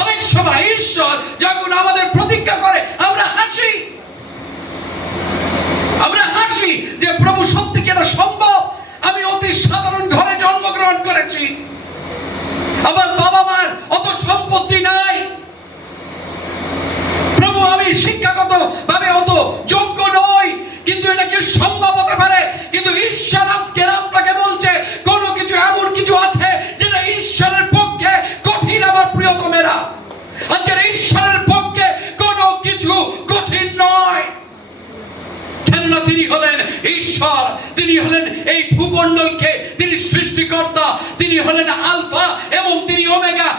অনেক সময় ঈশ্বর যখন আমাদের প্রতিজ্ঞা করে, আমরা হাসি যে প্রভু সত্যি কি এটা সম্ভব? আমি অতি সাধারণ ঘরে জন্মগ্রহণ করেছি, আমার বাবা মার অত সম্পত্তি নাই, প্রভু আমি শিক্ষাগত ভাবে অত যোগ্য নই, কিন্তু এটা কি সম্ভব হতে পারে? কিন্তু ঈশ্বর আজকে আপনাকে বলছে, কোনো কিছু এমন কিছু আছে যেটা ঈশ্বরের পক্ষে কঠিন। আমার প্রিয়তমেরা, আজকের ঈশ্বরের পক্ষে কোনো কিছু কঠিন নয়, কেননা তিনি হলেন ঈশ্বর, তিনি হলেন এই ভূমণ্ডলকে, তিনি সৃষ্টিকর্তা, তিনি হলেন আলফা এবং তিনি ওমেগা।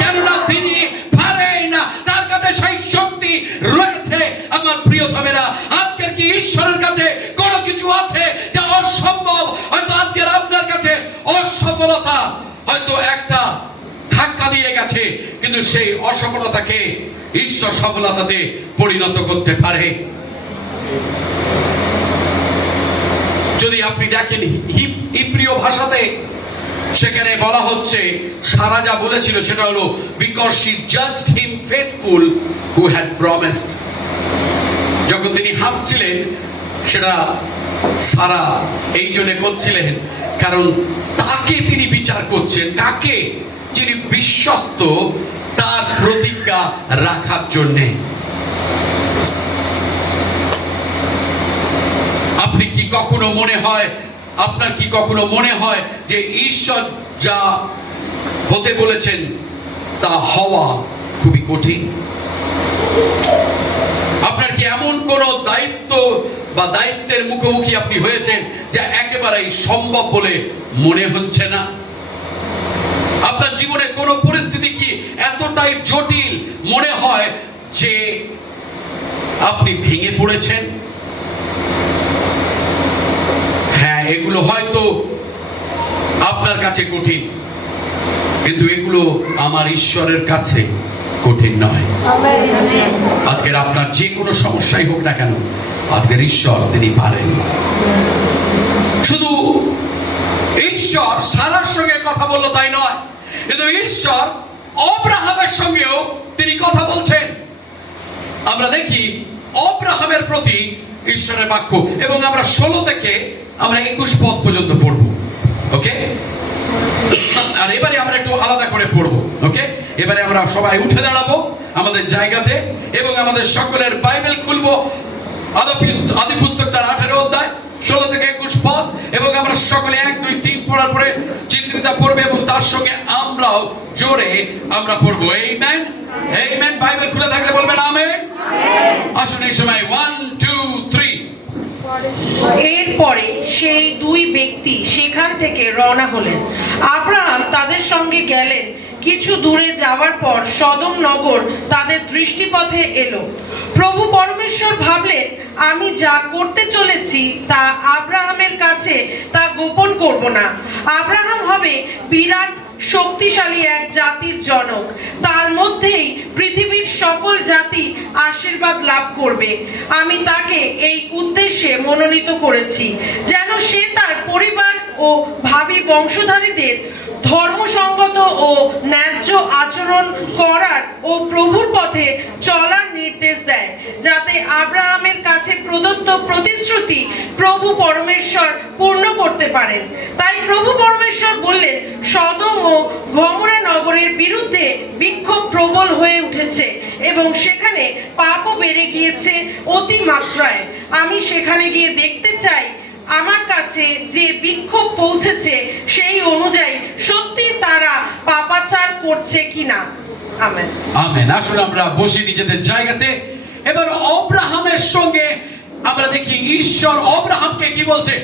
কেননা তিনি পারেন না, তার কাছে সেই শক্তি রয়েছে। আমার প্রিয়তমেরা, আজকের কি ঈশ্বরের কাছে কোনো কিছু আছে যা অসম্ভব? হয়তো আজকের আপনার কাছে অসফলতা হয়তো একটা ধাক্কা দিয়ে গেছে, কিন্তু সেই অসফলতাকে ঈশ্বর সফলতাতে পরিণত করতে পারে। যদি আপনি দেখেন হিব্রীয় ভাষাতে, সেখানে বলা হচ্ছে, সারা যা বলেছিল সেটা হলো, because she judged him faithful who had promised. যখন তিনি হাসছিলেন, সেটা সারা এই জন্য করছিলেন কারণ তাকে তিনি বিচার করছেন, কাকে? যিনি বিশ্বস্ত তার প্রতিজ্ঞা রাখার জন্যে। আপনার কি কখনো মনে হয় যে ঈশ্বর যা হতে বলেছেন তা হওয়া খুবই কঠিন? আপনার কি এমন কোন দায়িত্ব বা দায়িত্বের মুখোমুখি আপনি হয়েছেন যা একেবারেই সম্ভব বলে মনে হচ্ছে না? আপনার জীবনে কোন পরিস্থিতি কি এতটাই জটিল মনে হয় যে আপনি ভেঙে পড়েছেন? হ্যাঁ, এগুলো হয়তো আপনার কাছে কঠিন, কিন্তু এগুলো আমার ঈশ্বরের কাছে কঠিন নয়। আজকের আপনার যে কোনো সমস্যাই হোক না কেন, আজকের ঈশ্বর তিনি পারেন। শুধু ঈশ্বর সারার সঙ্গে কথা বললো তাই নয়, কিন্তু ঈশ্বর আব্রাহামের সঙ্গেও তিনি কথা বলছেন। আমরা দেখি আব্রাহামের প্রতি ঈশ্বরের বাক্য, এবং আমরা 16 থেকে আমরা 21 পদ পর্যন্ত পড়ব। ওকে, আর এবারে আমরা একটু আলাদা করে পড়ব। ওকে, এবারে আমরা সবাই উঠে দাঁড়াবো আমাদের জায়গাতে এবং আমাদের সকলের বাইবেল খুলবো। আদি পুস্তক তার 18 অধ্যায় 16 থেকে 21 পদ, এবং আমরা সকলে 1 2 3 পড়ার পরে চিত্রিতা পড়বে এবং তার সঙ্গে আমরাও জোরে আমরা পড়বো। Amen, amen. বাইবেল খুলে থাকলে বলবেন আমেন। আসুন এই সময় 1 2 3। এরপরে সেই দুই ব্যক্তি সেখান থেকে রওনা হলেন। আব্রাহাম তাদের সঙ্গে গেলেন। কিছু দূরে যাওয়ার পর সদম নগর তাদের দৃষ্টিপথে এলো। প্রভু পরমেশ্বর ভাবলেন, আমি যা করতে চলেছি তা আব্রাহামের কাছে তা গোপন করব না। আব্রাহাম হবে বিরাট শক্তিশালী এক জাতির জনক, তার মধ্যেই পৃথিবীর সকল জাতি আশীর্বাদ লাভ করবে। আমি তাকে এই উদ্দেশ্যে মনোনীত করেছি, যেন সে তার পরিবার ও ভাবি বংশধারীদের ধর্মসঙ্গত ও ন্যায্য আচরণ করার ও প্রভুর পথে চলার নির্দেশ দেয়, যাতে আব্রাহামের কাছে প্রদত্ত প্রতিশ্রুতি প্রভু পরমেশ্বর পূর্ণ করতে পারেন। তাই প্রভু পরমেশ্বর বললেন, সদম ও গমোরা নগরের বিরুদ্ধে বিক্ষোভ প্রবল হয়ে উঠেছে এবং সেখানে পাপও বেড়ে গিয়েছে অতি মাত্রায়। আমি সেখানে গিয়ে দেখতে চাই আমার কাছে যে বিক্ষোভ পৌঁছেছে সেই অনুযায়ী সত্যি তারা পাপাচার করছে কিনা। Amen, amen. আসুন আমরা বসি নিজেদের জায়গাতে। এবার আব্রাহামের সঙ্গে আমরা দেখি ঈশ্বর আব্রাহামকে কি বলছে।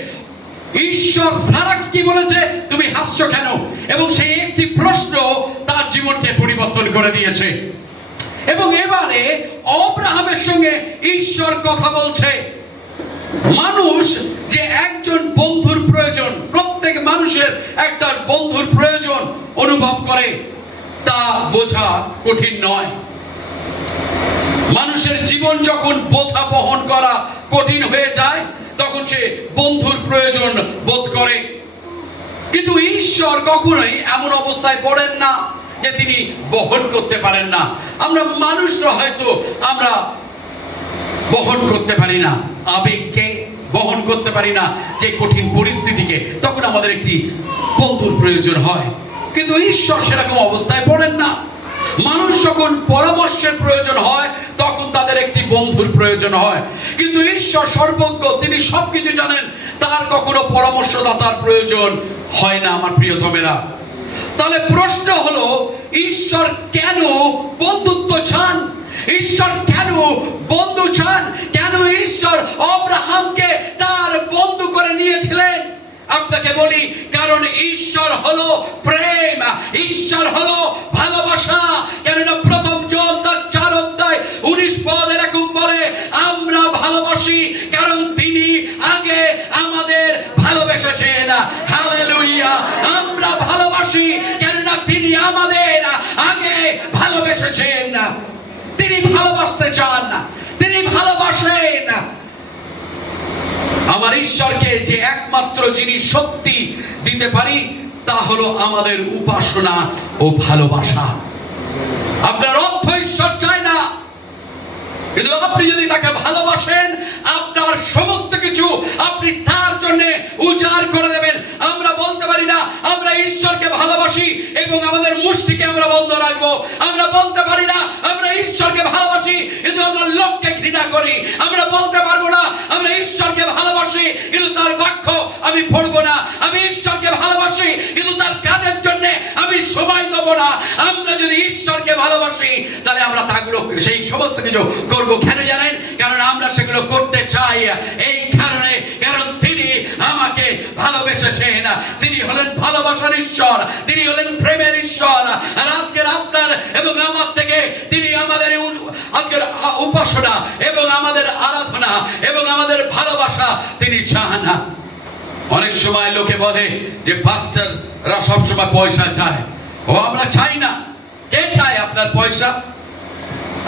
ঈশ্বর সারাকে কি বলেছে, তুমি হাসছো কেন? এবং সেই একটি প্রশ্ন তার জীবনকে পরিবর্তন করে দিয়েছে। এবং এবারে আব্রাহামের সঙ্গে ঈশ্বর কথা বলছে। মানুষ যে একজন বন্ধুর প্রয়োজন, প্রত্যেক মানুষের একটা বন্ধুর প্রয়োজন অনুভব করে, তা বোঝা কঠিন নয়। মানুষের জীবন যখন বোঝা বহন করা কঠিন হয়ে যায়, তখন সে বন্ধুর প্রয়োজন বোধ করে। কিন্তু ঈশ্বর কখনোই এমন অবস্থায় পড়েন না যে তিনি বহন করতে পারেন না। আমরা মানুষরা হয়তো আমরা বহন করতে পারি না, আবেগকে বহন করতে পারি না, যে কঠিন পরিস্থিতিকে, তখন আমাদের একটি বন্ধুর প্রয়োজন হয়। কিন্তু ঈশ্বর সেরকম অবস্থায় পড়েন না। মানুষ যখন পরামর্শের প্রয়োজন হয়, তখন তাদের একটি বন্ধুর প্রয়োজন হয়। কিন্তু ঈশ্বর সর্বজ্ঞ, তিনি সবকিছু জানেন, তার কখনো পরামর্শদাতার প্রয়োজন হয় না। আমার প্রিয়তমেরা, তাহলে প্রশ্ন হলো, ঈশ্বর কেন বন্ধুত্ব চান? ঈশ্বর কেন বন্ধু চান? কেন ঈশ্বর আব্রাহামকে তার বন্ধু করে নিয়েছিলেন? আপনাকে বলি, কারণ ঈশ্বর হলো প্রেম, ঈশ্বর হলো ভালোবাসা। কেননা প্রথম জন তার 4 অধ্যায় 19 পদ এরকম বলে, আমরা ভালোবাসি কারণ তিনি আগে আমাদের ভালোবেসেছেন। হালেলুয়া! আমরা ভালোবাসি কেননা তিনি আমাদের আগে ভালোবেসেছেন। তিনি ভালোবাসতে চান, তিনি ভালোবাসেন। আমার ঈশ্বরকে যে একমাত্র জিনিস সত্যি দিতে পারি, তা হলো আমাদের উপাসনা ও ভালোবাসা। আপনার অর্থ ঈশ্বর চায় না, কিন্তু আপনি যদি তাকে ভালোবাসেন, আপনার সমস্ত কিছু আপনি তার জন্য উজাড় করে দেবেন। আমরা বলতে পারি না আমরা ঈশ্বরকে ভালোবাসি এবং আমাদের মুষ্টিকে আমরা বন্ধ রাখবো। আমরা বলতে পারি না আমরা ঈশ্বরকে ভালোবাসি কিন্তু আমরা লোককে ঘৃণা করি। আমরা বলতে পারবো না আমরা ঈশ্বরকে ভালোবাসি কিন্তু তার বাক্য আমি পড়বো না। আমি ঈশ্বরকে ভালোবাসি কিন্তু তার কাজের জন্য আমি সময় দেবো না। আমরা যদি ঈশ্বরকে ভালোবাসি, তাহলে আমরা তাগুলো সেই সমস্ত কিছু করবো। কেন জানেন? কারণ আমরা সেগুলো করতে চাই এই কারণে, কারণ তিনি আমাকে ভালোবেসেছেন। তিনি হলেন ভালোবাসার ঈশ্বর, তিনি হলেন প্রেমের ঈশ্বর। আর আজকের আপনার এবং আমার থেকে তিনি আজকের উপাসনা এবং আমাদের আরাধনা এবং আমাদের ভালোবাসা তিনি চান না। অনেক সময় লোকে বলে যে পাস্টাররা সবসময় পয়সা চায়। ও আমরা চাই না। কে চায় আপনার পয়সা?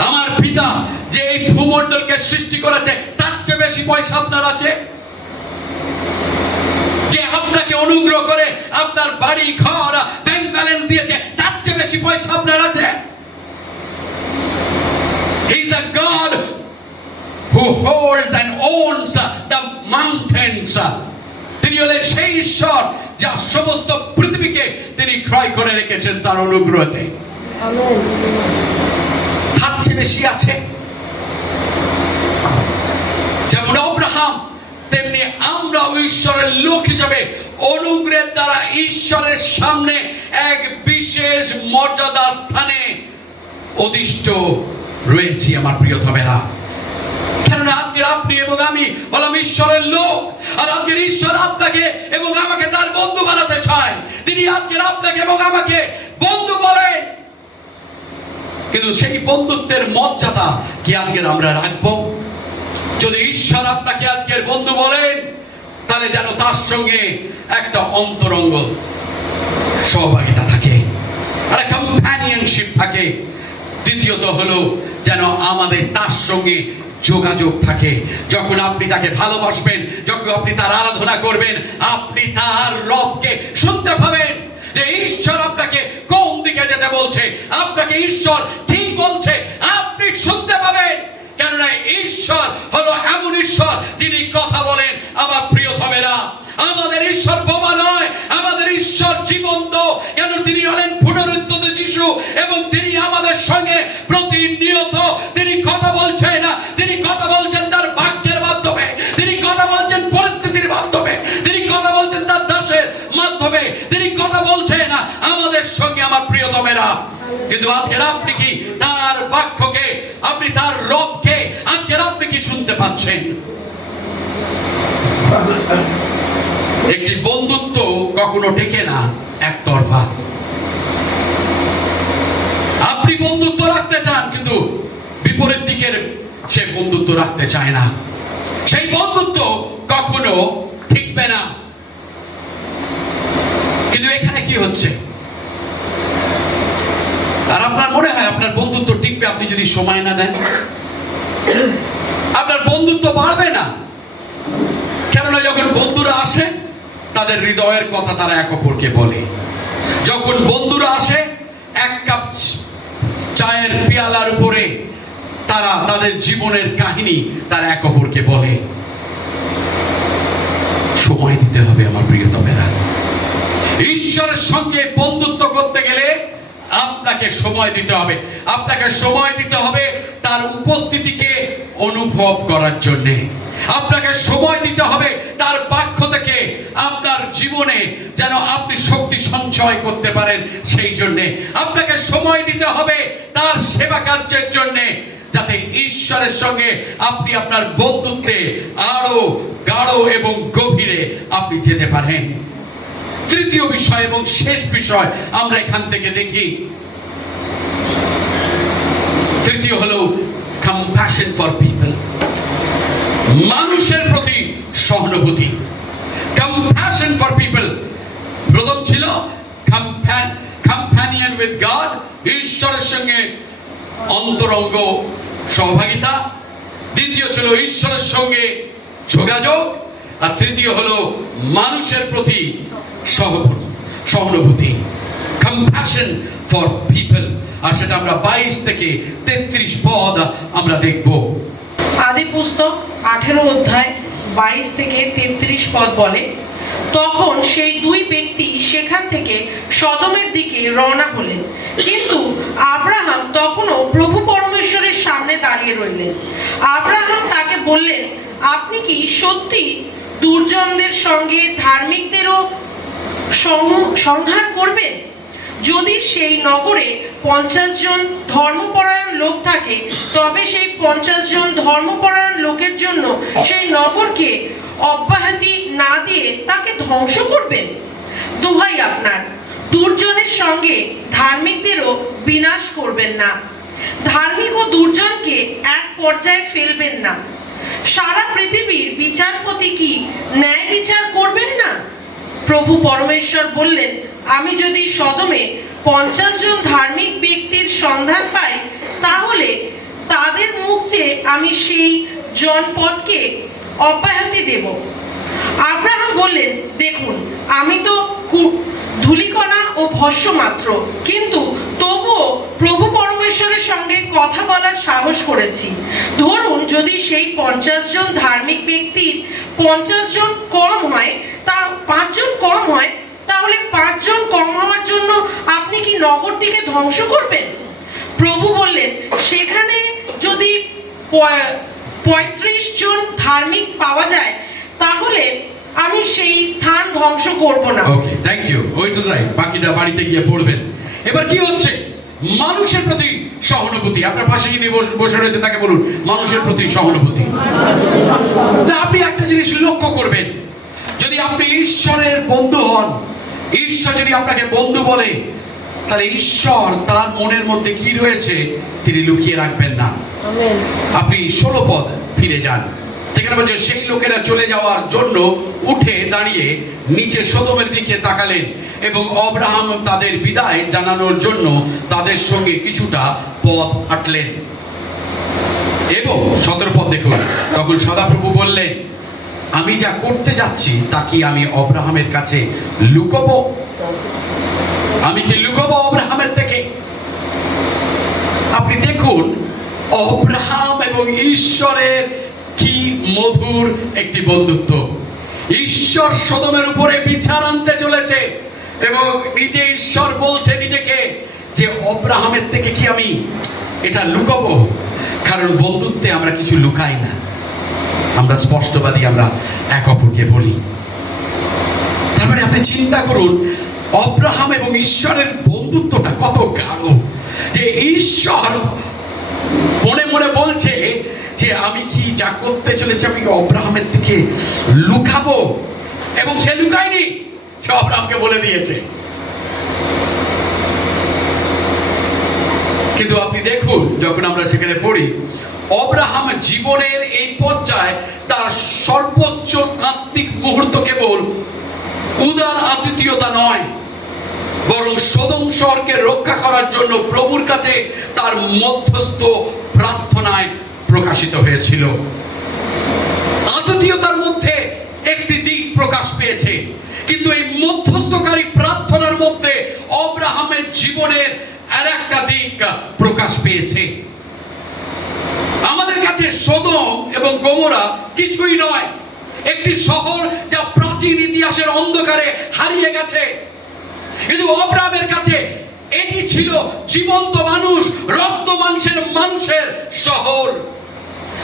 আমার পিতা যে এই ভূমণ্ডলকে সৃষ্টি করেছে তার চেয়ে বেশি পয়সা আপনার আছে। যে আপনাকে অনুগ্রহ করে আপনার বাড়ি ঘর ব্যাংক ব্যালেন্স দিয়েছে তার চেয়ে বেশি পয়সা আপনার আছে। He is a God who holds and owns the mountains. তিনি হলেন সেই ঈশ্বর যা সমস্ত পৃথিবীকে তিনি ক্রয় করে রেখেছেন তার অনুগ্রহতে। তার চেয়ে বেশি আছে। যেমন আব্রাহাম তেমনি আমরা ঈশ্বরের লোক হিসাবে অনুগ্রহের দ্বারা ঈশ্বরের সামনে এক বিশেষ মর্যাদা স্থানে অধিষ্ঠ রয়েছি আমার প্রিয়তমেরা। কেননা আজকের আপনি এবং আমি বললাম ঈশ্বরের লোক, আর আজকের ঈশ্বর আপনাকে এবং আমাকে তার বন্ধু বানাতে চায়। তিনি আজকের আপনাকে এবং আমাকে বন্ধু বলেন, কিন্তু সেই বন্ধুত্বের মর্যাদা কি আজকের আমরা রাখবো? যদি ঈশ্বর আপনাকে আজকের বন্ধু বলেন তাহলে যেন তার সঙ্গে একটা অন্তরঙ্গ সহভাগিতা থাকে, একটা কম্প্যানিয়নশিপ থাকে। দ্বিতীয়ত হলো যেন আমাদের তার সঙ্গে যোগাযোগ থাকে। যখন আপনি তাকে ভালোবাসবেন, যখন আপনি তার আরাধনা করবেন, আপনি তার রবকে শুনতে পাবেন যে ঈশ্বর আপনাকে কোন দিকে যেতে বলছে। আপনাকে ঈশ্বর ঠিক বলছে, আপনি শুনতে পাবেন। কেননা ঈশ্বর হলো এমন ঈশ্বর যিনি কথা বলেন। আমার প্রিয়তমেরা, আমাদের ঈশ্বর বোমা নয়, আমাদের ঈশ্বর জীবন্ত। কেন তিনি হলেন পুনরুত্থিত যিশু এবং তিনি আমাদের সঙ্গে প্রতিনিয়ত তিনি কথা বলছেন না। তিনি কথা বলছেন তার বাক্যের মাধ্যমে, তিনি কথা বলছেন পরিস্থিতির মাধ্যমে, তিনি কথা বলছেন তার দাসের মাধ্যমে, তিনি কথা বলছেন না আমাদের সঙ্গে। আমার প্রিয়তমেরা, কিন্তু আজকের আপনি কি তার বাক্যকে, আপনি তার রবকে আজকের আপনি কি শুনতে পাচ্ছেন? একটি বন্ধুত্ব কখনো টেকে না একতরফা। আপনি বন্ধুত্ব রাখতে চান কিন্তু বিপরীত দিকের সে বন্ধুত্ব রাখতে চায় না। সেই বন্ধুত্ব কখনো টিকবে না। কিন্তু এখানে কি হচ্ছে? আর আপনার মনে হয় আপনার বন্ধুত্ব টিকবে আপনি যদি সময় না দেন? আপনার বন্ধুত্ব বাড়বে না। কেননা যখন বন্ধুরা আসে তাদের হৃদয়ের কথা তারা এক অপরকে বলে। যখন বন্ধুরা আসে এক কাপ চায়ের পেয়ালার উপরে তারা তাদের জীবনের কাহিনী তারা এক অপরকে বলে। সময় দিতে হবে আমার প্রিয়তমেরা। ঈশ্বরের সঙ্গে বন্ধুত্ব করতে গেলে আপনাকে সময় দিতে হবে। আপনাকে সময় দিতে হবে তার উপস্থিতিকে অনুভব করার জন্যে। আপনাকে সময় দিতে হবে তার বাক্য থেকে আপনার জীবনে যেন আপনি শক্তি সঞ্চয় করতে পারেন সেই জন্যে। আপনাকে সময় দিতে হবে তার সেবা কার্যের জন্যে, যাতে ঈশ্বরের সঙ্গে আপনি আপনার বন্ধুত্বে আরো গাঢ় এবং গভীরে আপনি যেতে পারেন। তৃতীয় বিষয় এবং শেষ বিষয় আমরা এখান থেকে দেখি, তৃতীয় হলো compassion for people, মানুষের প্রতি সহানুভূতি। compassion for people। প্রথম ছিল companion with God, ঈশ্বরের সঙ্গে অন্তরঙ্গ সহভাগিতা। দ্বিতীয় ছিল ঈশ্বরের সঙ্গে যোগাযোগ, আর তৃতীয় হলো মানুষের প্রতি সহানুভূতি, compassion for people। আর সেটা আমরা 22 থেকে 33 পদ আমরা দেখব। আদি পুস্তক 18 অধ্যায় 22 থেকে 33 পদ বলে, তখন সেই দুই ব্যক্তি সেখান থেকে সদমের দিকে রওনা হলেন, কিন্তু আব্রাহাম তখনও প্রভু পরমেশ্বরের সামনে দাঁড়িয়ে রইলেন। আব্রাহাম তাকে বললেন, আপনি কি সত্যি দুর্জনদের সঙ্গে ধার্মিকদেরও সংহার করবেন? যদি সেই নগরে 50 জন ধর্মপরায়ণ লোক থাকে, তবে সেই 50 জন ধর্মপরায়ণ লোকের জন্য সেই নগরকে অব্যাহতি না দিয়ে তাকে ধ্বংস করবেন? দোহাই আপনার, দুর্জনের সঙ্গে ধার্মিকদেরও বিনাশ করবেন না। ধার্মিক ও দুর্জনকে এক পর্যায়ে ফেলবেন না। সারা পৃথিবীর বিচারপতি কি ন্যায় বিচার করবেন না? প্রভু পরমেশ্বর বললেন, আমি যদি সদমে 50 জন ধার্মিক ব্যক্তির সন্ধান পাই, তাহলে তাদের মুখ চেয়ে আমি সেই জনপদকে অব্যাহতি দেব। আব্রাহাম বললেন, দেখুন, আমি তো ধূলিকণা ও ভস্ম মাত্র, কিন্তু তবুও প্রভু পরমেশ্বরের সঙ্গে কথা বলার সাহস করেছি। ধরুন, যদি সেই 50 জন ধার্মিক ব্যক্তির 50 জন কম হয়, তা 5 জন কম হয়, তাহলে 5 জন কম হওয়ার জন্য আপনি কি নগরটিকে ধ্বংস করবেন? প্রভু বললেন, সেখানে যদি 35 জন ধার্মিক পাওয়া যায়, তাহলে আমি সেই স্থান ধ্বংস করব না। ওকে, থ্যাংক ইউ। ওইটা রাইট, বাকিটা বাড়িতে গিয়ে পড়বেন। এবার কি হচ্ছে? মানুষের প্রতি সহানুভূতি। আপনার পাশে যিনি বসে রয়েছে তাকে বলুন, মানুষের প্রতি সহানুভূতি। না, আপনি একটা জিনিস লক্ষ্য করবেন, যদি আপনি ঈশ্বরের বন্ধু হন, ঈশ্বর যদি আপনাকে বন্ধু বলে, তাহলে ঈশ্বর তার মনের মধ্যে কি রয়েছে তিনি লুকিয়ে রাখবেন না। আপনি 16 পদ ফিরে যান, যেখানে বলছে সেই লোকেরা চলে যাওয়ার জন্য উঠে দাঁড়িয়ে নিচে সদমের দিকে তাকালেন এবং আব্রাহাম তাদের বিদায় জানানোর জন্য তাদের সঙ্গে কিছুটা পথ হাঁটলেন। এবং 17 পদ দেখুন, তখন সদাপ্রভু বললেন, আমি যা করতে যাচ্ছি তা কি আমি আব্রাহামের কাছে লুকাবো? আমি কি লুকাবো আব্রাহামের থেকে? আপনি দেখুন, আব্রাহাম এবং ঈশ্বরের কি মধুর একটি বন্ধুত্ব। ঈশ্বর সদমের উপরে বিচার আনতে চলেছে এবং নিজে ঈশ্বর বলছে নিজেকে যে আব্রাহামের থেকে কি আমি এটা লুকাবো? কারণ বন্ধুত্বে আমরা কিছু লুকাই না, আমরা স্পষ্টবাদী, আমরা এক অপরকে বলি। তার মানে আপনি চিন্তা করুন, আব্রাহাম এবং ঈশ্বরের বন্ধুত্বটা কত গাঢ়, যে ঈশ্বর মনে মনে বলছে যে আমি কি যা করতে চলেছি আমি আব্রাহামের থেকে লুকাবো, এবং সে লুকায়নি, সে আব্রাহামকে বলে দিয়েছে। কিন্তু আপনি দেখুন, যখন আমরা সেখানে পড়ি, আব্রাহাম জীবনের এই পর্যায়ে তার সর্বোচ্চ আত্মিক মুহূর্ত কেবল উদার আতিথেয়তা নয়, বরং সদম শহরকে রক্ষা করার জন্য প্রভুর কাছে তার মধ্যস্থ প্রার্থনায় প্রকাশিত হয়েছিল। আতিথেয়তার মধ্যে একটি দিক প্রকাশ পেয়েছে, কিন্তু এই মধ্যস্থকারী প্রার্থনার মধ্যে আব্রাহামের জীবনের আরেকটা দিক প্রকাশ পেয়েছে। আমাদের কাছে সদম এবং গমোরা কিছুই নয়, একটি শহর যা প্রাচীন ইতিহাসের অন্ধকারে হারিয়ে গেছে। কিন্তু আব্রাহামের কাছে এটি ছিল জীবন্ত মানুষ, রক্ত মাংসের মানুষের শহর।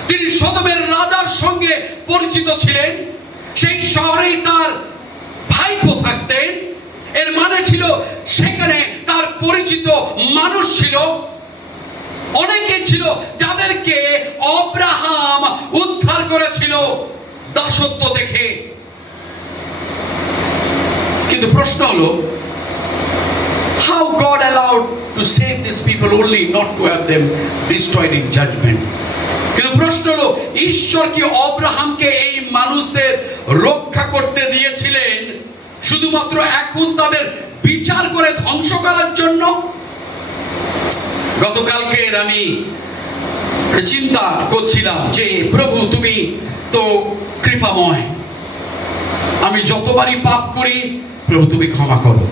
তিনি সদমের রাজার সঙ্গে পরিচিত ছিলেন, সেই শহরেই তার ভাইপো থাকতেন। এর মানে ছিল সেখানে তার পরিচিত মানুষ ছিল, অনেকে ছিল যাদেরকে আব্রাহাম উদ্ধার করেছিল দাসত্ব থেকে। কিন্তু প্রশ্ন হলো, how God allowed to save these people only, not to have them destroyed in judgment? কিন্তু প্রশ্ন হলো, ঈশ্বর কি আব্রাহামকে এই মানুষদের রক্ষা করতে দিয়েছিলেন শুধুমাত্র এখন তাদের বিচার করে ধ্বংস করার জন্য? গতকালকে আমি চিন্তা করছিলাম যে প্রভু তুমি তো কৃপাময়, আমি যতবারই পাপ করি প্রভু তুমি ক্ষমা করো,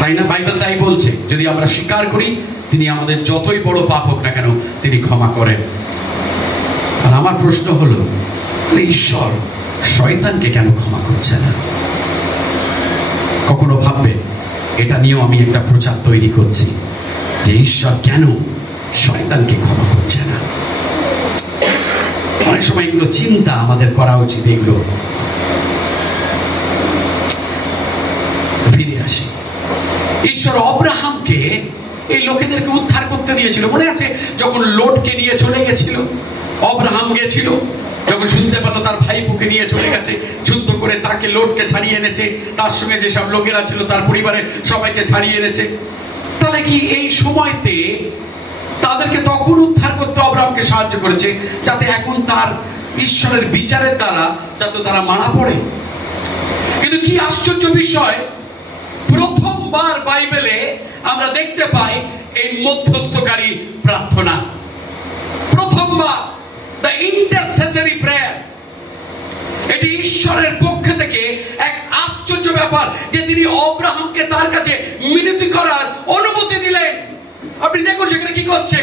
তাই না? বাইবেল তাই বলছে, যদি আমরা স্বীকার করি তিনি আমাদের যতই বড় পাপ হোক না কেন তিনি ক্ষমা করেন। আর আমার প্রশ্ন হলো, ঈশ্বর শয়তানকে কেন ক্ষমা করছে না? কখনো ভাববে, এটা নিয়েও আমি একটা প্রচার তৈরি করছি যে ঈশ্বর কেন শয়তানকে ক্ষমা করছে না। অনেক সময় এগুলো চিন্তা আমাদের করা উচিত। এগুলো ফিরে আসি, ঈশ্বর আব্রাহামকে এই লোকেদেরকে উদ্ধার করতে দিয়েছিল। মনে আছে যখন লোটকে নিয়ে চলে গেছিল, আব্রাহাম গেছিল, যখন শুনতে পেল তার ভাইপোকে নিয়ে চলে গেছে, যুদ্ধ করে তাকে লোটকে ছাড়িয়ে এনেছে, তার সঙ্গে যেসব লোকেরা ছিল তার পরিবারের সবাইকে ছাড়িয়ে এনেছে। তাহলে কি এই সময়তে তাদেরকে তখন উদ্ধার করতে অব্রাহামকে সাহায্য করেছে, যাতে এখন তার ঈশ্বরের বিচারের দ্বারা যাতে তারা মারা পড়ে? কিন্তু কি আশ্চর্য বিষয়, প্রথমবার বাইবেলে আমরা দেখতে পাই এই মধ্যস্থকারী প্রার্থনা। প্রথমবার, দ্য ইন্টারসেসরি প্রেয়ার। এটি ঈশ্বরের পক্ষ থেকে এক আশ্চর্য ব্যাপার যে তিনি অব্রাহামকে তার কাছে মিনতি করার অনুমতি দিলেন। আপনি দেখুন সেখানে কি করছে।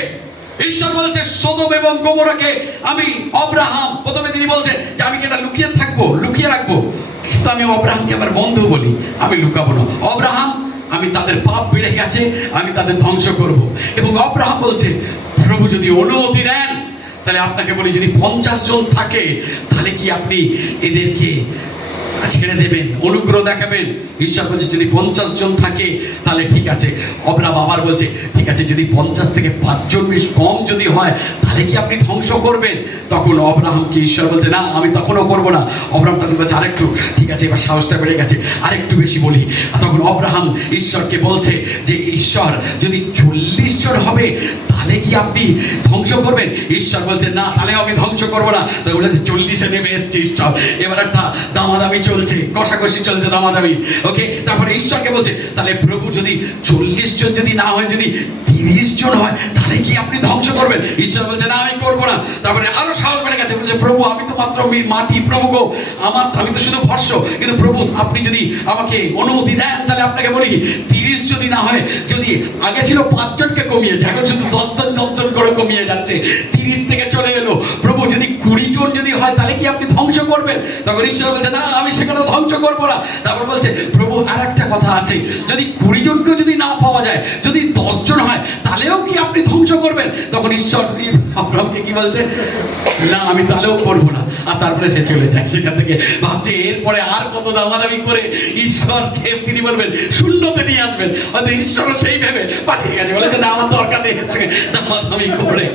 ঈশ্বর বলছে সদম এবং গমোরাকে আমি অব্রাহাম, প্রথমে তিনি বলছেন যে আমি কি এটা লুকিয়ে রাখবো, কিন্তু আমি অব্রাহামকে আমার বন্ধু বলি, আমি লুকাবো না। অব্রাহাম, আমি তাদের পাপ বেড়ে গেছে, আমি তাদের ধ্বংস করব। এবং অব্রাহাম বলছে প্রভু যদি অনুমতি দেন তাহলে আপনাকে বলি, যদি 50 জন থাকে তাহলে কি আপনি এদেরকে ছেড়ে দেবেন, অনুগ্রহ দেখাবেন? ঈশ্বর বলছে যদি 50 জন থাকে তাহলে ঠিক আছে। অব্রাহাম আবার বলছে ঠিক আছে, যদি 50 থেকে 5 জন বেশ কম যদি হয় তাহলে কি আপনি ধ্বংস করবেন? তখন অব্রাহামকে ঈশ্বর বলছে না, আমি তখনও করবো না। অব্রাহাম তখন বলছে আরেকটু, ঠিক আছে এবার সাহসটা বেড়ে গেছে, আরেকটু বেশি বলি। তখন অব্রাহাম ঈশ্বরকে বলছে যে ঈশ্বর যদি 40 জন হবে তাহলে কি আপনি ধ্বংস করবেন? ঈশ্বর বলছে না, তাহলে আমি ধ্বংস করবো না। তখন বলেছে 40-এ নেমে এসছে ঈশ্বর। এবার একটা দামাদামি চলছে, কষাকষি চলছে, দামাদামি। ওকে, তারপরে ঈশ্বরকে বলছে তাহলে প্রভু যদি 40 জন যদি না হয়, যদি 30 জন হয় তাহলে কি আপনি ধ্বংস করবেন? ঈশ্বর বলছে না, আমি করবো না। তারপরে আরো সাহস বেড়ে গেছে, বলছে প্রভু আমি তো মাত্র মাটি, প্রভু গো আমি তো শুধু ভস্য, কিন্তু প্রভু আপনি যদি আমাকে অনুমতি দেন তাহলে আপনাকে বলি 30 যদি না হয়, যদি আগে ছিল 5 জনকে কমিয়েছে, এখন শুধু 10 জন করে কমিয়ে যাচ্ছে, 30 থেকে চলে এলো। প্রভু যদি 20 জন যদি হয় তাহলে কি আপনি ধ্বংস করবেন? তখন ঈশ্বর বলছে না, আমি সেখানে ধ্বংস করবো না। তারপর বলছে প্রভু আর একটা কথা আছে, যদি 20 জনকে যদি না পাওয়া যায়, যদি 10 জন হয় তাহলেও কি আপনি ধ্বংস করবেন? তখন ঈশ্বর আব্রাহামকে কি বলছে, না আমি তাহলেও করবো না। আর তারপরে সে চলে যায় সেখান থেকে। ভাবছে এরপরে আর কত দামাদামি করে ঈশ্বরকে তিনি বলবেন শূন্যতে নিয়ে আসবেন, হয়তো ঈশ্বর সেই ভেবে পাঠিয়ে গেছে, বলেছে না আমার দরকার নেই দামাদামি করে।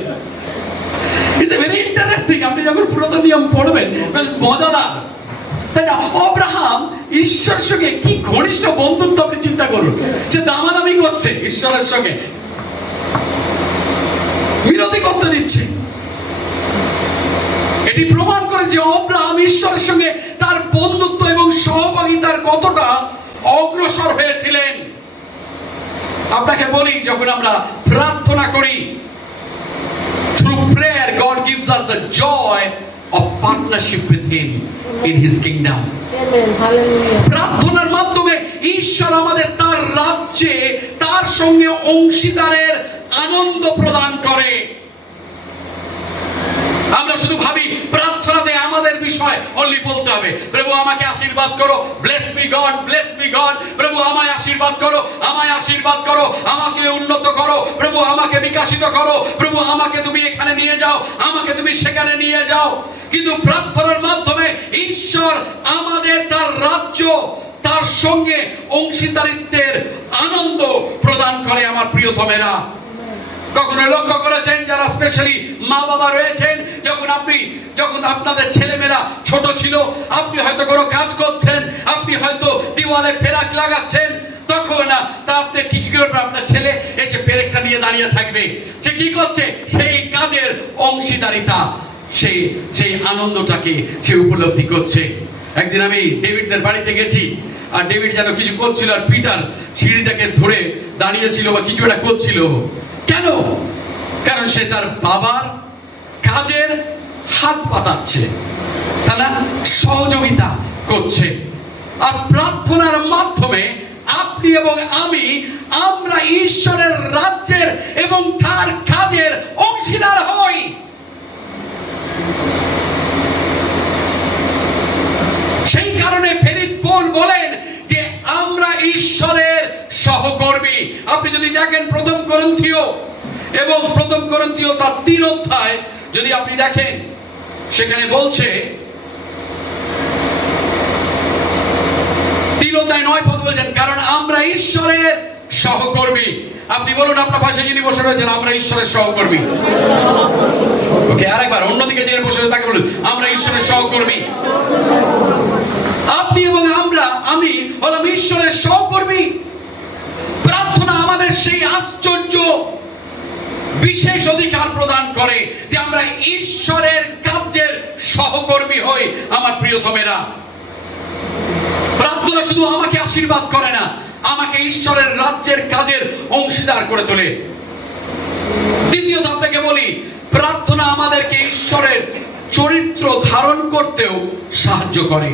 It's very interesting. আপনি যখন পুরাতন নিয়ম পড়বেন বেশ মজাদার, তাই না? অব্রাহাম ঈশ্বরের সঙ্গে কি ঘনিষ্ঠ বন্ধুত্ব আপনি চিন্তা করুন, যে দামাদামি করছে ঈশ্বরের সঙ্গে, বিরোধী করতে দিচ্ছে। এটি প্রমাণ করে যে অব্রাহাম ঈশ্বরের সঙ্গে তার বন্ধুত্ব এবং সহভাগিতার কতটা অগ্রসর হয়েছিলেন। আপনাকে বলি, যখন আমরা প্রার্থনা করি, through prayer God gives us the joy of partnership with him in his kingdom. Amen. Hallelujah. প্রার্থনার মাধ্যমে ঈশ্বর আমাদের তার রাজ্যে তার সঙ্গে অংশীদারের আনন্দ প্রদান করে। আমরা শুধু ভাবি প্রার্থনাতে আমাদের বিষয় অনলি বলতে হবে, প্রভু আমাকে আশীর্বাদ করো, bless me god, bless me god, প্রভু আমায় আশীর্বাদ করো, আমায় আশীর্বাদ করো, আমাকে উন্নত করো, প্রভু আমাকে বিকশিত করো, প্রভু আমাকে তুমি এখানে নিয়ে যাও, আমাকে তুমি সেখানে নিয়ে যাও। কিন্তু প্রার্থনার মাধ্যমে ঈশ্বর আমাদের তার রাজ্য, তার সঙ্গে অংশীদারিত্বের আনন্দ প্রদান করে। আমার প্রিয়তমেরা, কখনো লক্ষ্য করেছেন যারা স্পেশালি মা বাবা রয়েছেন, যখন আপনাদের ছেলেমেয়েরা ছোট ছিল, আপনি হয়তো কোনো কাজ করছেন, আপনি হয়তো দেওয়ালে পেরেক লাগাচ্ছেন, তখন আপনি কি করবে? আপনার ছেলে এসে পেরেকটা নিয়ে দাঁড়িয়ে থাকবে। সে কি করছে? সেই কাজের অংশীদারিতা, সেই আনন্দটাকে সে উপলব্ধি করছে। একদিন আমি ডেভিডদের বাড়িতে গেছি, আর ডেভিড যেন কিছু করছিল, আর পিটার সিঁড়িটাকে ধরে দাঁড়িয়েছিল বা কিছু একটা করছিল। কেন? কারণ সে তার বাবার কাজের হাত পাতাচ্ছে, তা না, সহযোগিতা করছে। আর প্রার্থনার মাধ্যমে আপনি এবং আমরা ঈশ্বরের রাজ্যের এবং তার কাজের অংশীদার হই। সেই কারণে ফেরিত পৌল বলেন যে আমরা ঈশ্বরের সহকর্মী। আপনি যদি দেখেন প্রথম করন্থীয় তার 3 অধ্যায় যদি আপনি দেখেন, সেখানে বলছে 3 অধ্যায় 9 পদ বলছেন, কারণ আমরা ঈশ্বরের সহকর্মী। আপনি বলুন আপনার পাশে যিনি বসে রয়েছেন, আমরা ঈশ্বরের সহকর্মী। ওকে, আরেকবার অন্যদিকে যে বসে রয়েছে তাকে বলুন, আমরা ঈশ্বরের সহকর্মী। আপনি এবং আমি হলাম ঈশ্বরের সহকর্মী। প্রার্থনা আমাদের আমাদের সেই আশ্চর্য বিশেষ অধিকার প্রদান করে যে আমরা ঈশ্বরের কার্যের সহকর্মী হই। আমার প্রিয়তমেরা, প্রার্থনা শুধু আমাকে আশীর্বাদ করে না, আমাকে ঈশ্বরের রাজ্যের কাজের অংশীদার করে তোলে। দ্বিতীয়ত আপনাকে বলি, প্রার্থনা আমাদেরকে ঈশ্বরের চরিত্র ধারণ করতেও সাহায্য করে।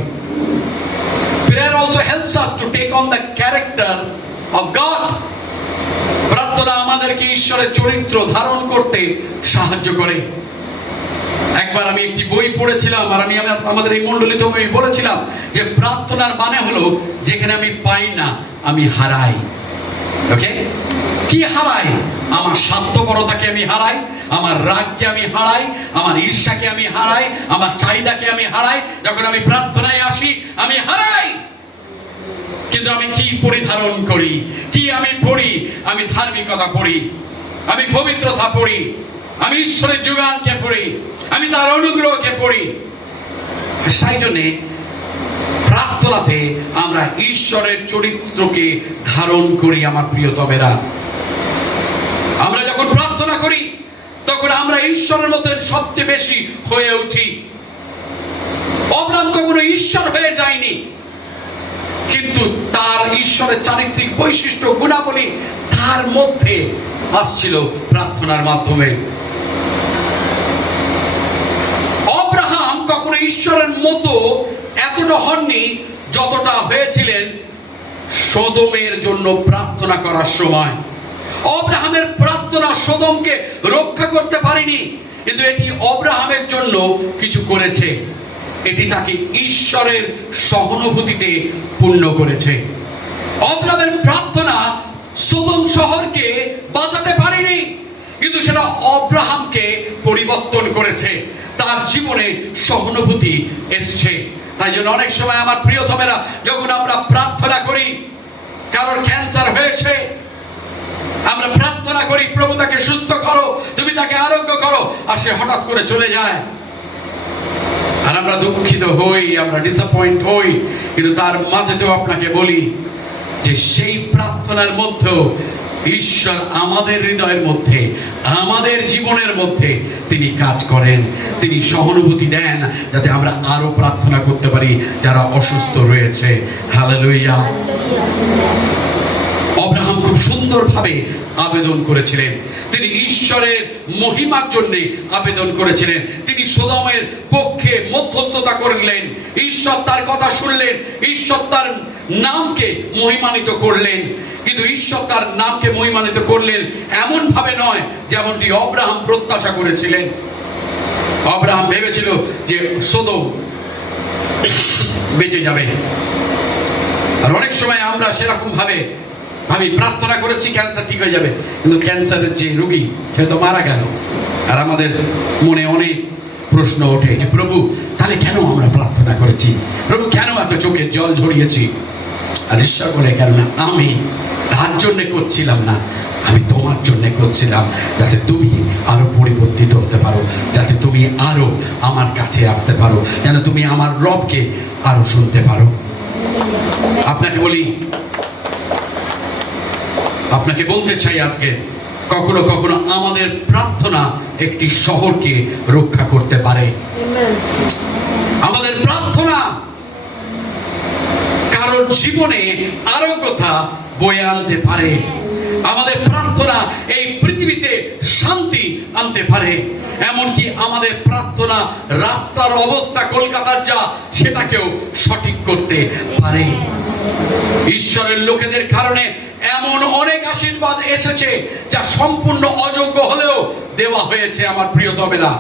Prayer also helps us to take on the character of God. প্রার্থনা আমাদেরকে ঈশ্বরের চরিত্র ধারণ করতে সাহায্য করে। একবার আমি একটি বই পড়েছিলাম, আর আমি আমাদের এই মণ্ডলীতে আমি বলেছিলাম যে প্রার্থনার মানে হলো যেখানে আমি পাই না আমি হারাই। ওকে, কি হারাই? আমার স্বার্থপরতাকে আমি হারাই, আমার রাগকে আমি হারাই, আমার ঈর্ষাকে আমি হারাই, আমার চাহিদাকে আমি হারাই। যখন আমি প্রার্থনায় আসি আমি হারাই। কিন্তু আমি কি পরিধারণ করি, কি আমি পড়ি? আমি ধার্মিকতা পড়ি, আমি পবিত্রতা পড়ি, আমি ঈশ্বরের যোগানকে পড়ি, আমি তার অনুগ্রহকে পড়ি। সেই জন্যে প্রার্থনাতে আমরা ঈশ্বরের চরিত্রকে ধারণ করি। আমার প্রিয়তমেরা, আমরা যখন প্রার্থনা করি তখন আমরা ঈশ্বরের মতো সবচেয়ে বেশি হয়ে উঠি। অব্রাহাম কখনো ঈশ্বর হয়ে যায়নি, কিন্তু তার ঈশ্বরের চারিত্রিক বৈশিষ্ট্য গুণাবলী তার মধ্যে আসছিল প্রার্থনার মাধ্যমে। অব্রাহাম কখনো ঈশ্বরের মতো এতটা হননি যতটা হয়েছিলেন সোদমের জন্য প্রার্থনা করার সময়। অব্রাহামের প্রার্থনা সোদমকে রক্ষা করতে পারেনি, কিন্তু এটি অব্রাহামের জন্য কিছু করেছে। এটি তাকে ঈশ্বরের সহানুভূতিতে পূর্ণ করেছে। অব্রাহামের প্রার্থনা সোদম শহরকে বাঁচাতে পারেনি, কিন্তু সেটা অব্রাহামকে পরিবর্তন করেছে, তার জীবনে সহানুভূতি এসছে। তাই জন্য অনেক সময় আমার প্রিয়তমেরা, যখন আমরা প্রার্থনা করি, কারোর ক্যান্সার হয়েছে, আমরা প্রার্থনা করি প্রভু তাকে সুস্থ করো, তুমি তাকে আরোগ্য করো, আর সে হঠাৎ করে চলে যায়। আর আমরা দুঃখিত হই, আমরা ডিসঅ্যাপয়েন্ট হই। কিন্তু তার মাঝেতেও আপনাকে বলি যে সেই প্রার্থনার মধ্যেও ঈশ্বর আমাদের হৃদয়ের মধ্যে, আমাদের জীবনের মধ্যে তিনি কাজ করেন, তিনি সহানুভূতি দেন, যাতে আমরা আরো প্রার্থনা করতে পারি যারা অসুস্থ রয়েছে। হালেলুয়া। অব্রাহাম খুব সুন্দরভাবে আবেদন করেছিলেন। তিনি ঈশ্বরের মহিমার জন্য আবেদন করেছিলেন। তিনি সোদমের পক্ষে মধ্যস্থতা করলেন। ঈশ্বর তার কথা শুনলেন, ঈশ্বর তার নামকে মহিমান্বিত করলেন। কিন্তু ঈশ্বর তার নামকে মহিমান্বিত করলেন এমন ভাবে নয় যেমনটি অব্রাহাম প্রত্যাশা করেছিলেন। অব্রাহাম ভেবেছিল যে সোদম বেঁচে যাবে। আর অনেক সময় আমরা সেরকম ভাবে আমি প্রার্থনা করেছি ক্যান্সার ঠিক হয়ে যাবে, কিন্তু ক্যান্সারের যে রোগী সে তো মারা গেল। আর আমাদের মনে অনেক প্রশ্ন ওঠে যে প্রভু তাহলে কেন আমরা প্রার্থনা করেছি, প্রভু কেন এত চোখের জল ঝরিয়েছি? আর ঈশ্বর বলে, কেননা আমি তার জন্য করছিলাম না, আমি তোমার জন্য করছিলাম, যাতে তুমি আরো পরিবর্তিত হতে পারো, যাতে তুমি আরো আমার কাছে আসতে পারো, যেন তুমি আমার রবকে আরো শুনতে পারো। আপনাকে বলি, আপনাকে বলতে চাই আজকে, কখনো কখনো আমাদের প্রার্থনা একটি শহরকে রক্ষা করতে পারে। আমাদের প্রার্থনা কারোর জীবনে আরো কথা বয়ে আনতে পারে। আমাদের প্রার্থনা এই পৃথিবীতে শান্তি আনতে পারে। এমনকি আমাদের প্রার্থনা রাস্তার অবস্থা কলকাতার যা, সেটাকেও সঠিক করতে পারে। ঈশ্বরের লোকেদের কারণে এমন অনেক আশীর্বাদ এসেছে যা সম্পূর্ণ অযোগ্য হলেও দেওয়া হয়েছে। আমার প্রিয়তমেরা,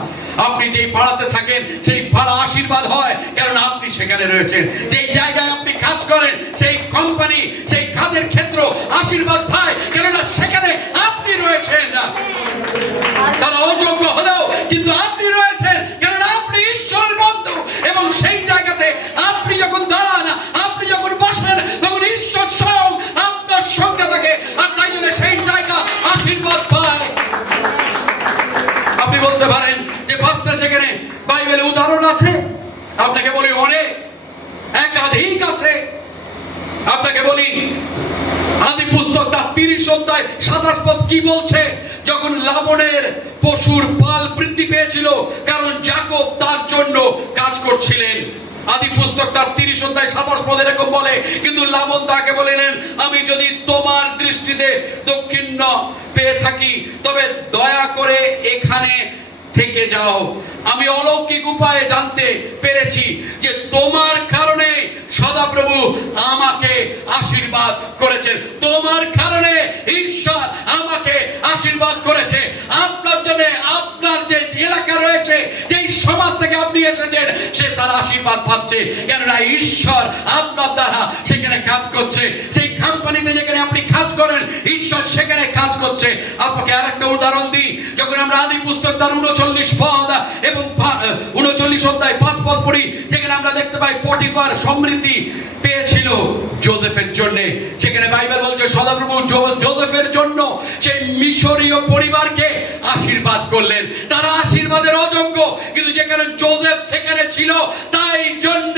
আপনি যেই পাড়াতে থাকেন সেই পাড়া আশীর্বাদ হয়, কারণ আপনি সেখানে রয়েছেন। যেই জায়গায় আপনি কাজ করেন সেই কোম্পানি, সেই কাজের ক্ষেত্র আশীর্বাদ পায়, কেননা সেখানে আপনি রয়েছেন। তারা অযোগ্য হলেও কিন্তু আপনি রয়েছেন, কেননা আপনি ঈশ্বরের বন্ধু। এবং সেই জায়গাতে আপনি যখন দাঁড়ান, আপনি যখন বসেন, তখন ঈশ্বর স্বয়ং আপনার সঙ্গে থাকে। আর তাই জন্য সেই জায়গা আশীর্বাদ পায়। আপনি বলতে পারেন যে পাঁচটা সেখানে বাইবেলে উদাহরণ আছে। আপনাকে বলি অনেক, একাধিক আছে। আপনাকে বলি আদি পুস্তক তার 30 অধ্যায় 27 পদ কি বলছে? যখন লাবনের পশুর পাল বৃদ্ধি পেয়েছিল, কারণ যাকব তার জন্য কাজ করছিলেন। আদি পুস্তক তার 30 অধ্যায় 27 পদ এরকম বলে, কিন্তু লাবন তাকে বললেন, আমি যদি তোমার দৃষ্টিতে দক্ষিণ পেয়ে থাকি তবে দয়া করে এখানে থেকে যাও। আমি অলৌকিক উপায়ে জানতে পেরেছি যে তোমার কারণে সদাপ্রভু আমাকে আশীর্বাদ করেছেন। তোমার কারণে ঈশ্বর আমাকে আশীর্বাদ করেছে। আপনার জন্য আপনার যে এলাকা রয়েছে, যেই সমাজ থেকে আপনি এসেছেন, সে তার আশীর্বাদ পাচ্ছে, কেননা ঈশ্বর আপনার দ্বারা সেখানে কাজ করছে। সেই কোম্পানিতে যেখানে আপনি কাজ করেন, ঈশ্বর সেখানে কাজ করছে। আপনাকে আরেকটা উদাহরণ দিই। যখন আমরা আদি পুস্তক তার 39 পদ এবং 39 অধ্যায় 5 পদ পড়ি, যেখানে আমরা দেখতে পাই পটিফার সমৃদ্ধি পেয়েছিল যোসেফের জন্য। সেখানে বাইবেল বলছে সদাপ্রভু যোসেফের জন্য সেই মিশরীয় পরিবারকে আশীর্বাদ করলেন। তারা আশীর্বাদের অযোগ্য, কিন্তু যেখানে যোসেফ সেখানে ছিল, তাই জন্য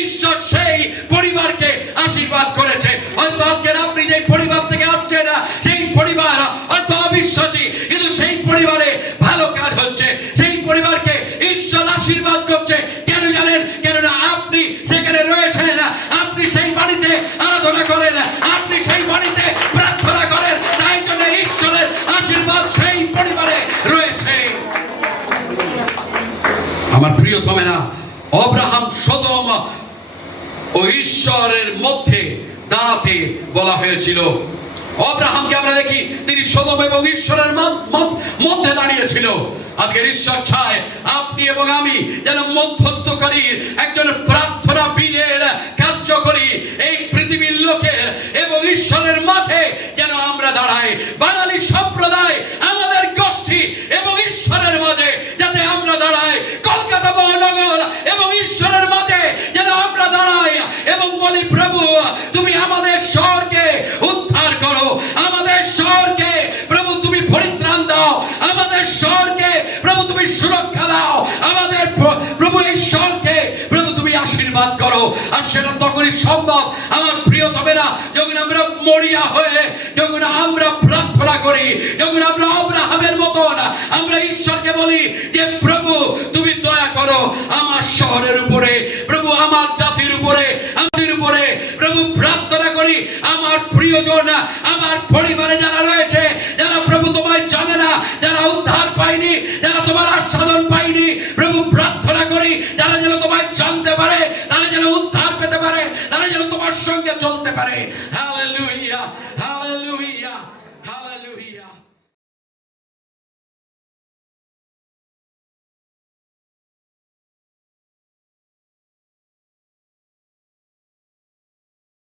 ঈশ্বর সেই পরিবারকে আশীর্বাদ করেছে। হয়তো আজকের আপনি যে পরিবার থেকে আসছেন, সেই পরিবার হয়তো অবিশ্বাসী, কিন্তু সেই পরিবারে ভালো কাজ হচ্ছে। সেই পরিবারকে ঈশ্বর আশীর্বাদ করছে। কেন জানেন? কেননা আপনি সেখানে রয়েছেন, আপনি সেই বাড়িতে আরাধনা করেন, আপনি সেই বাড়িতে প্রার্থনা করেন, তাই জন্য ঈশ্বরের আশীর্বাদ সেই পরিবারে রয়েছে। আমার প্রিয়তমেরা, আব্রাহাম সদম ও ঈশ্বরের মধ্যে দাঁড়াতে বলা হয়েছিল। আব্রাহামকে আমরা দেখি তিনি সদম এবং ঈশ্বরের মধ্যে দাঁড়িয়েছিল। আজকের ঈশ্বর চায় আপনি এবং আমি যেন মধ্যস্থকারীর একজন প্রার্থনা বীরের কার্য করি এই পৃথিবীর লোকের এবং ঈশ্বরের মাঝে যেন আমরা দাঁড়াই। বাঙালি সম্প্রদায়, আমাদের গোষ্ঠী এবং ঈশ্বরের মাঝে যাতে আমরা দাঁড়াই। কলকাতা মহানগর এবং ঈশ্বরের মাঝে যেন আমরা দাঁড়াই এবং বলি, প্রভু তুমি আমাদের শহরকে উদ্ধার করো, আমাদের শহরকে প্রভু তুমি পরিত্রাণ দাও, আমাদের শহরকে প্রভু তুমি সুরক্ষা দাও, আমাদের প্রভু এই শহরকে প্রভু তুমি আশীর্বাদ করো। আর সেটা তখনই সম্ভব আমার প্রিয়তমেরা, যখন আমরা মরিয়া হয়ে, যখন আমরা প্রার্থনা করি, যখন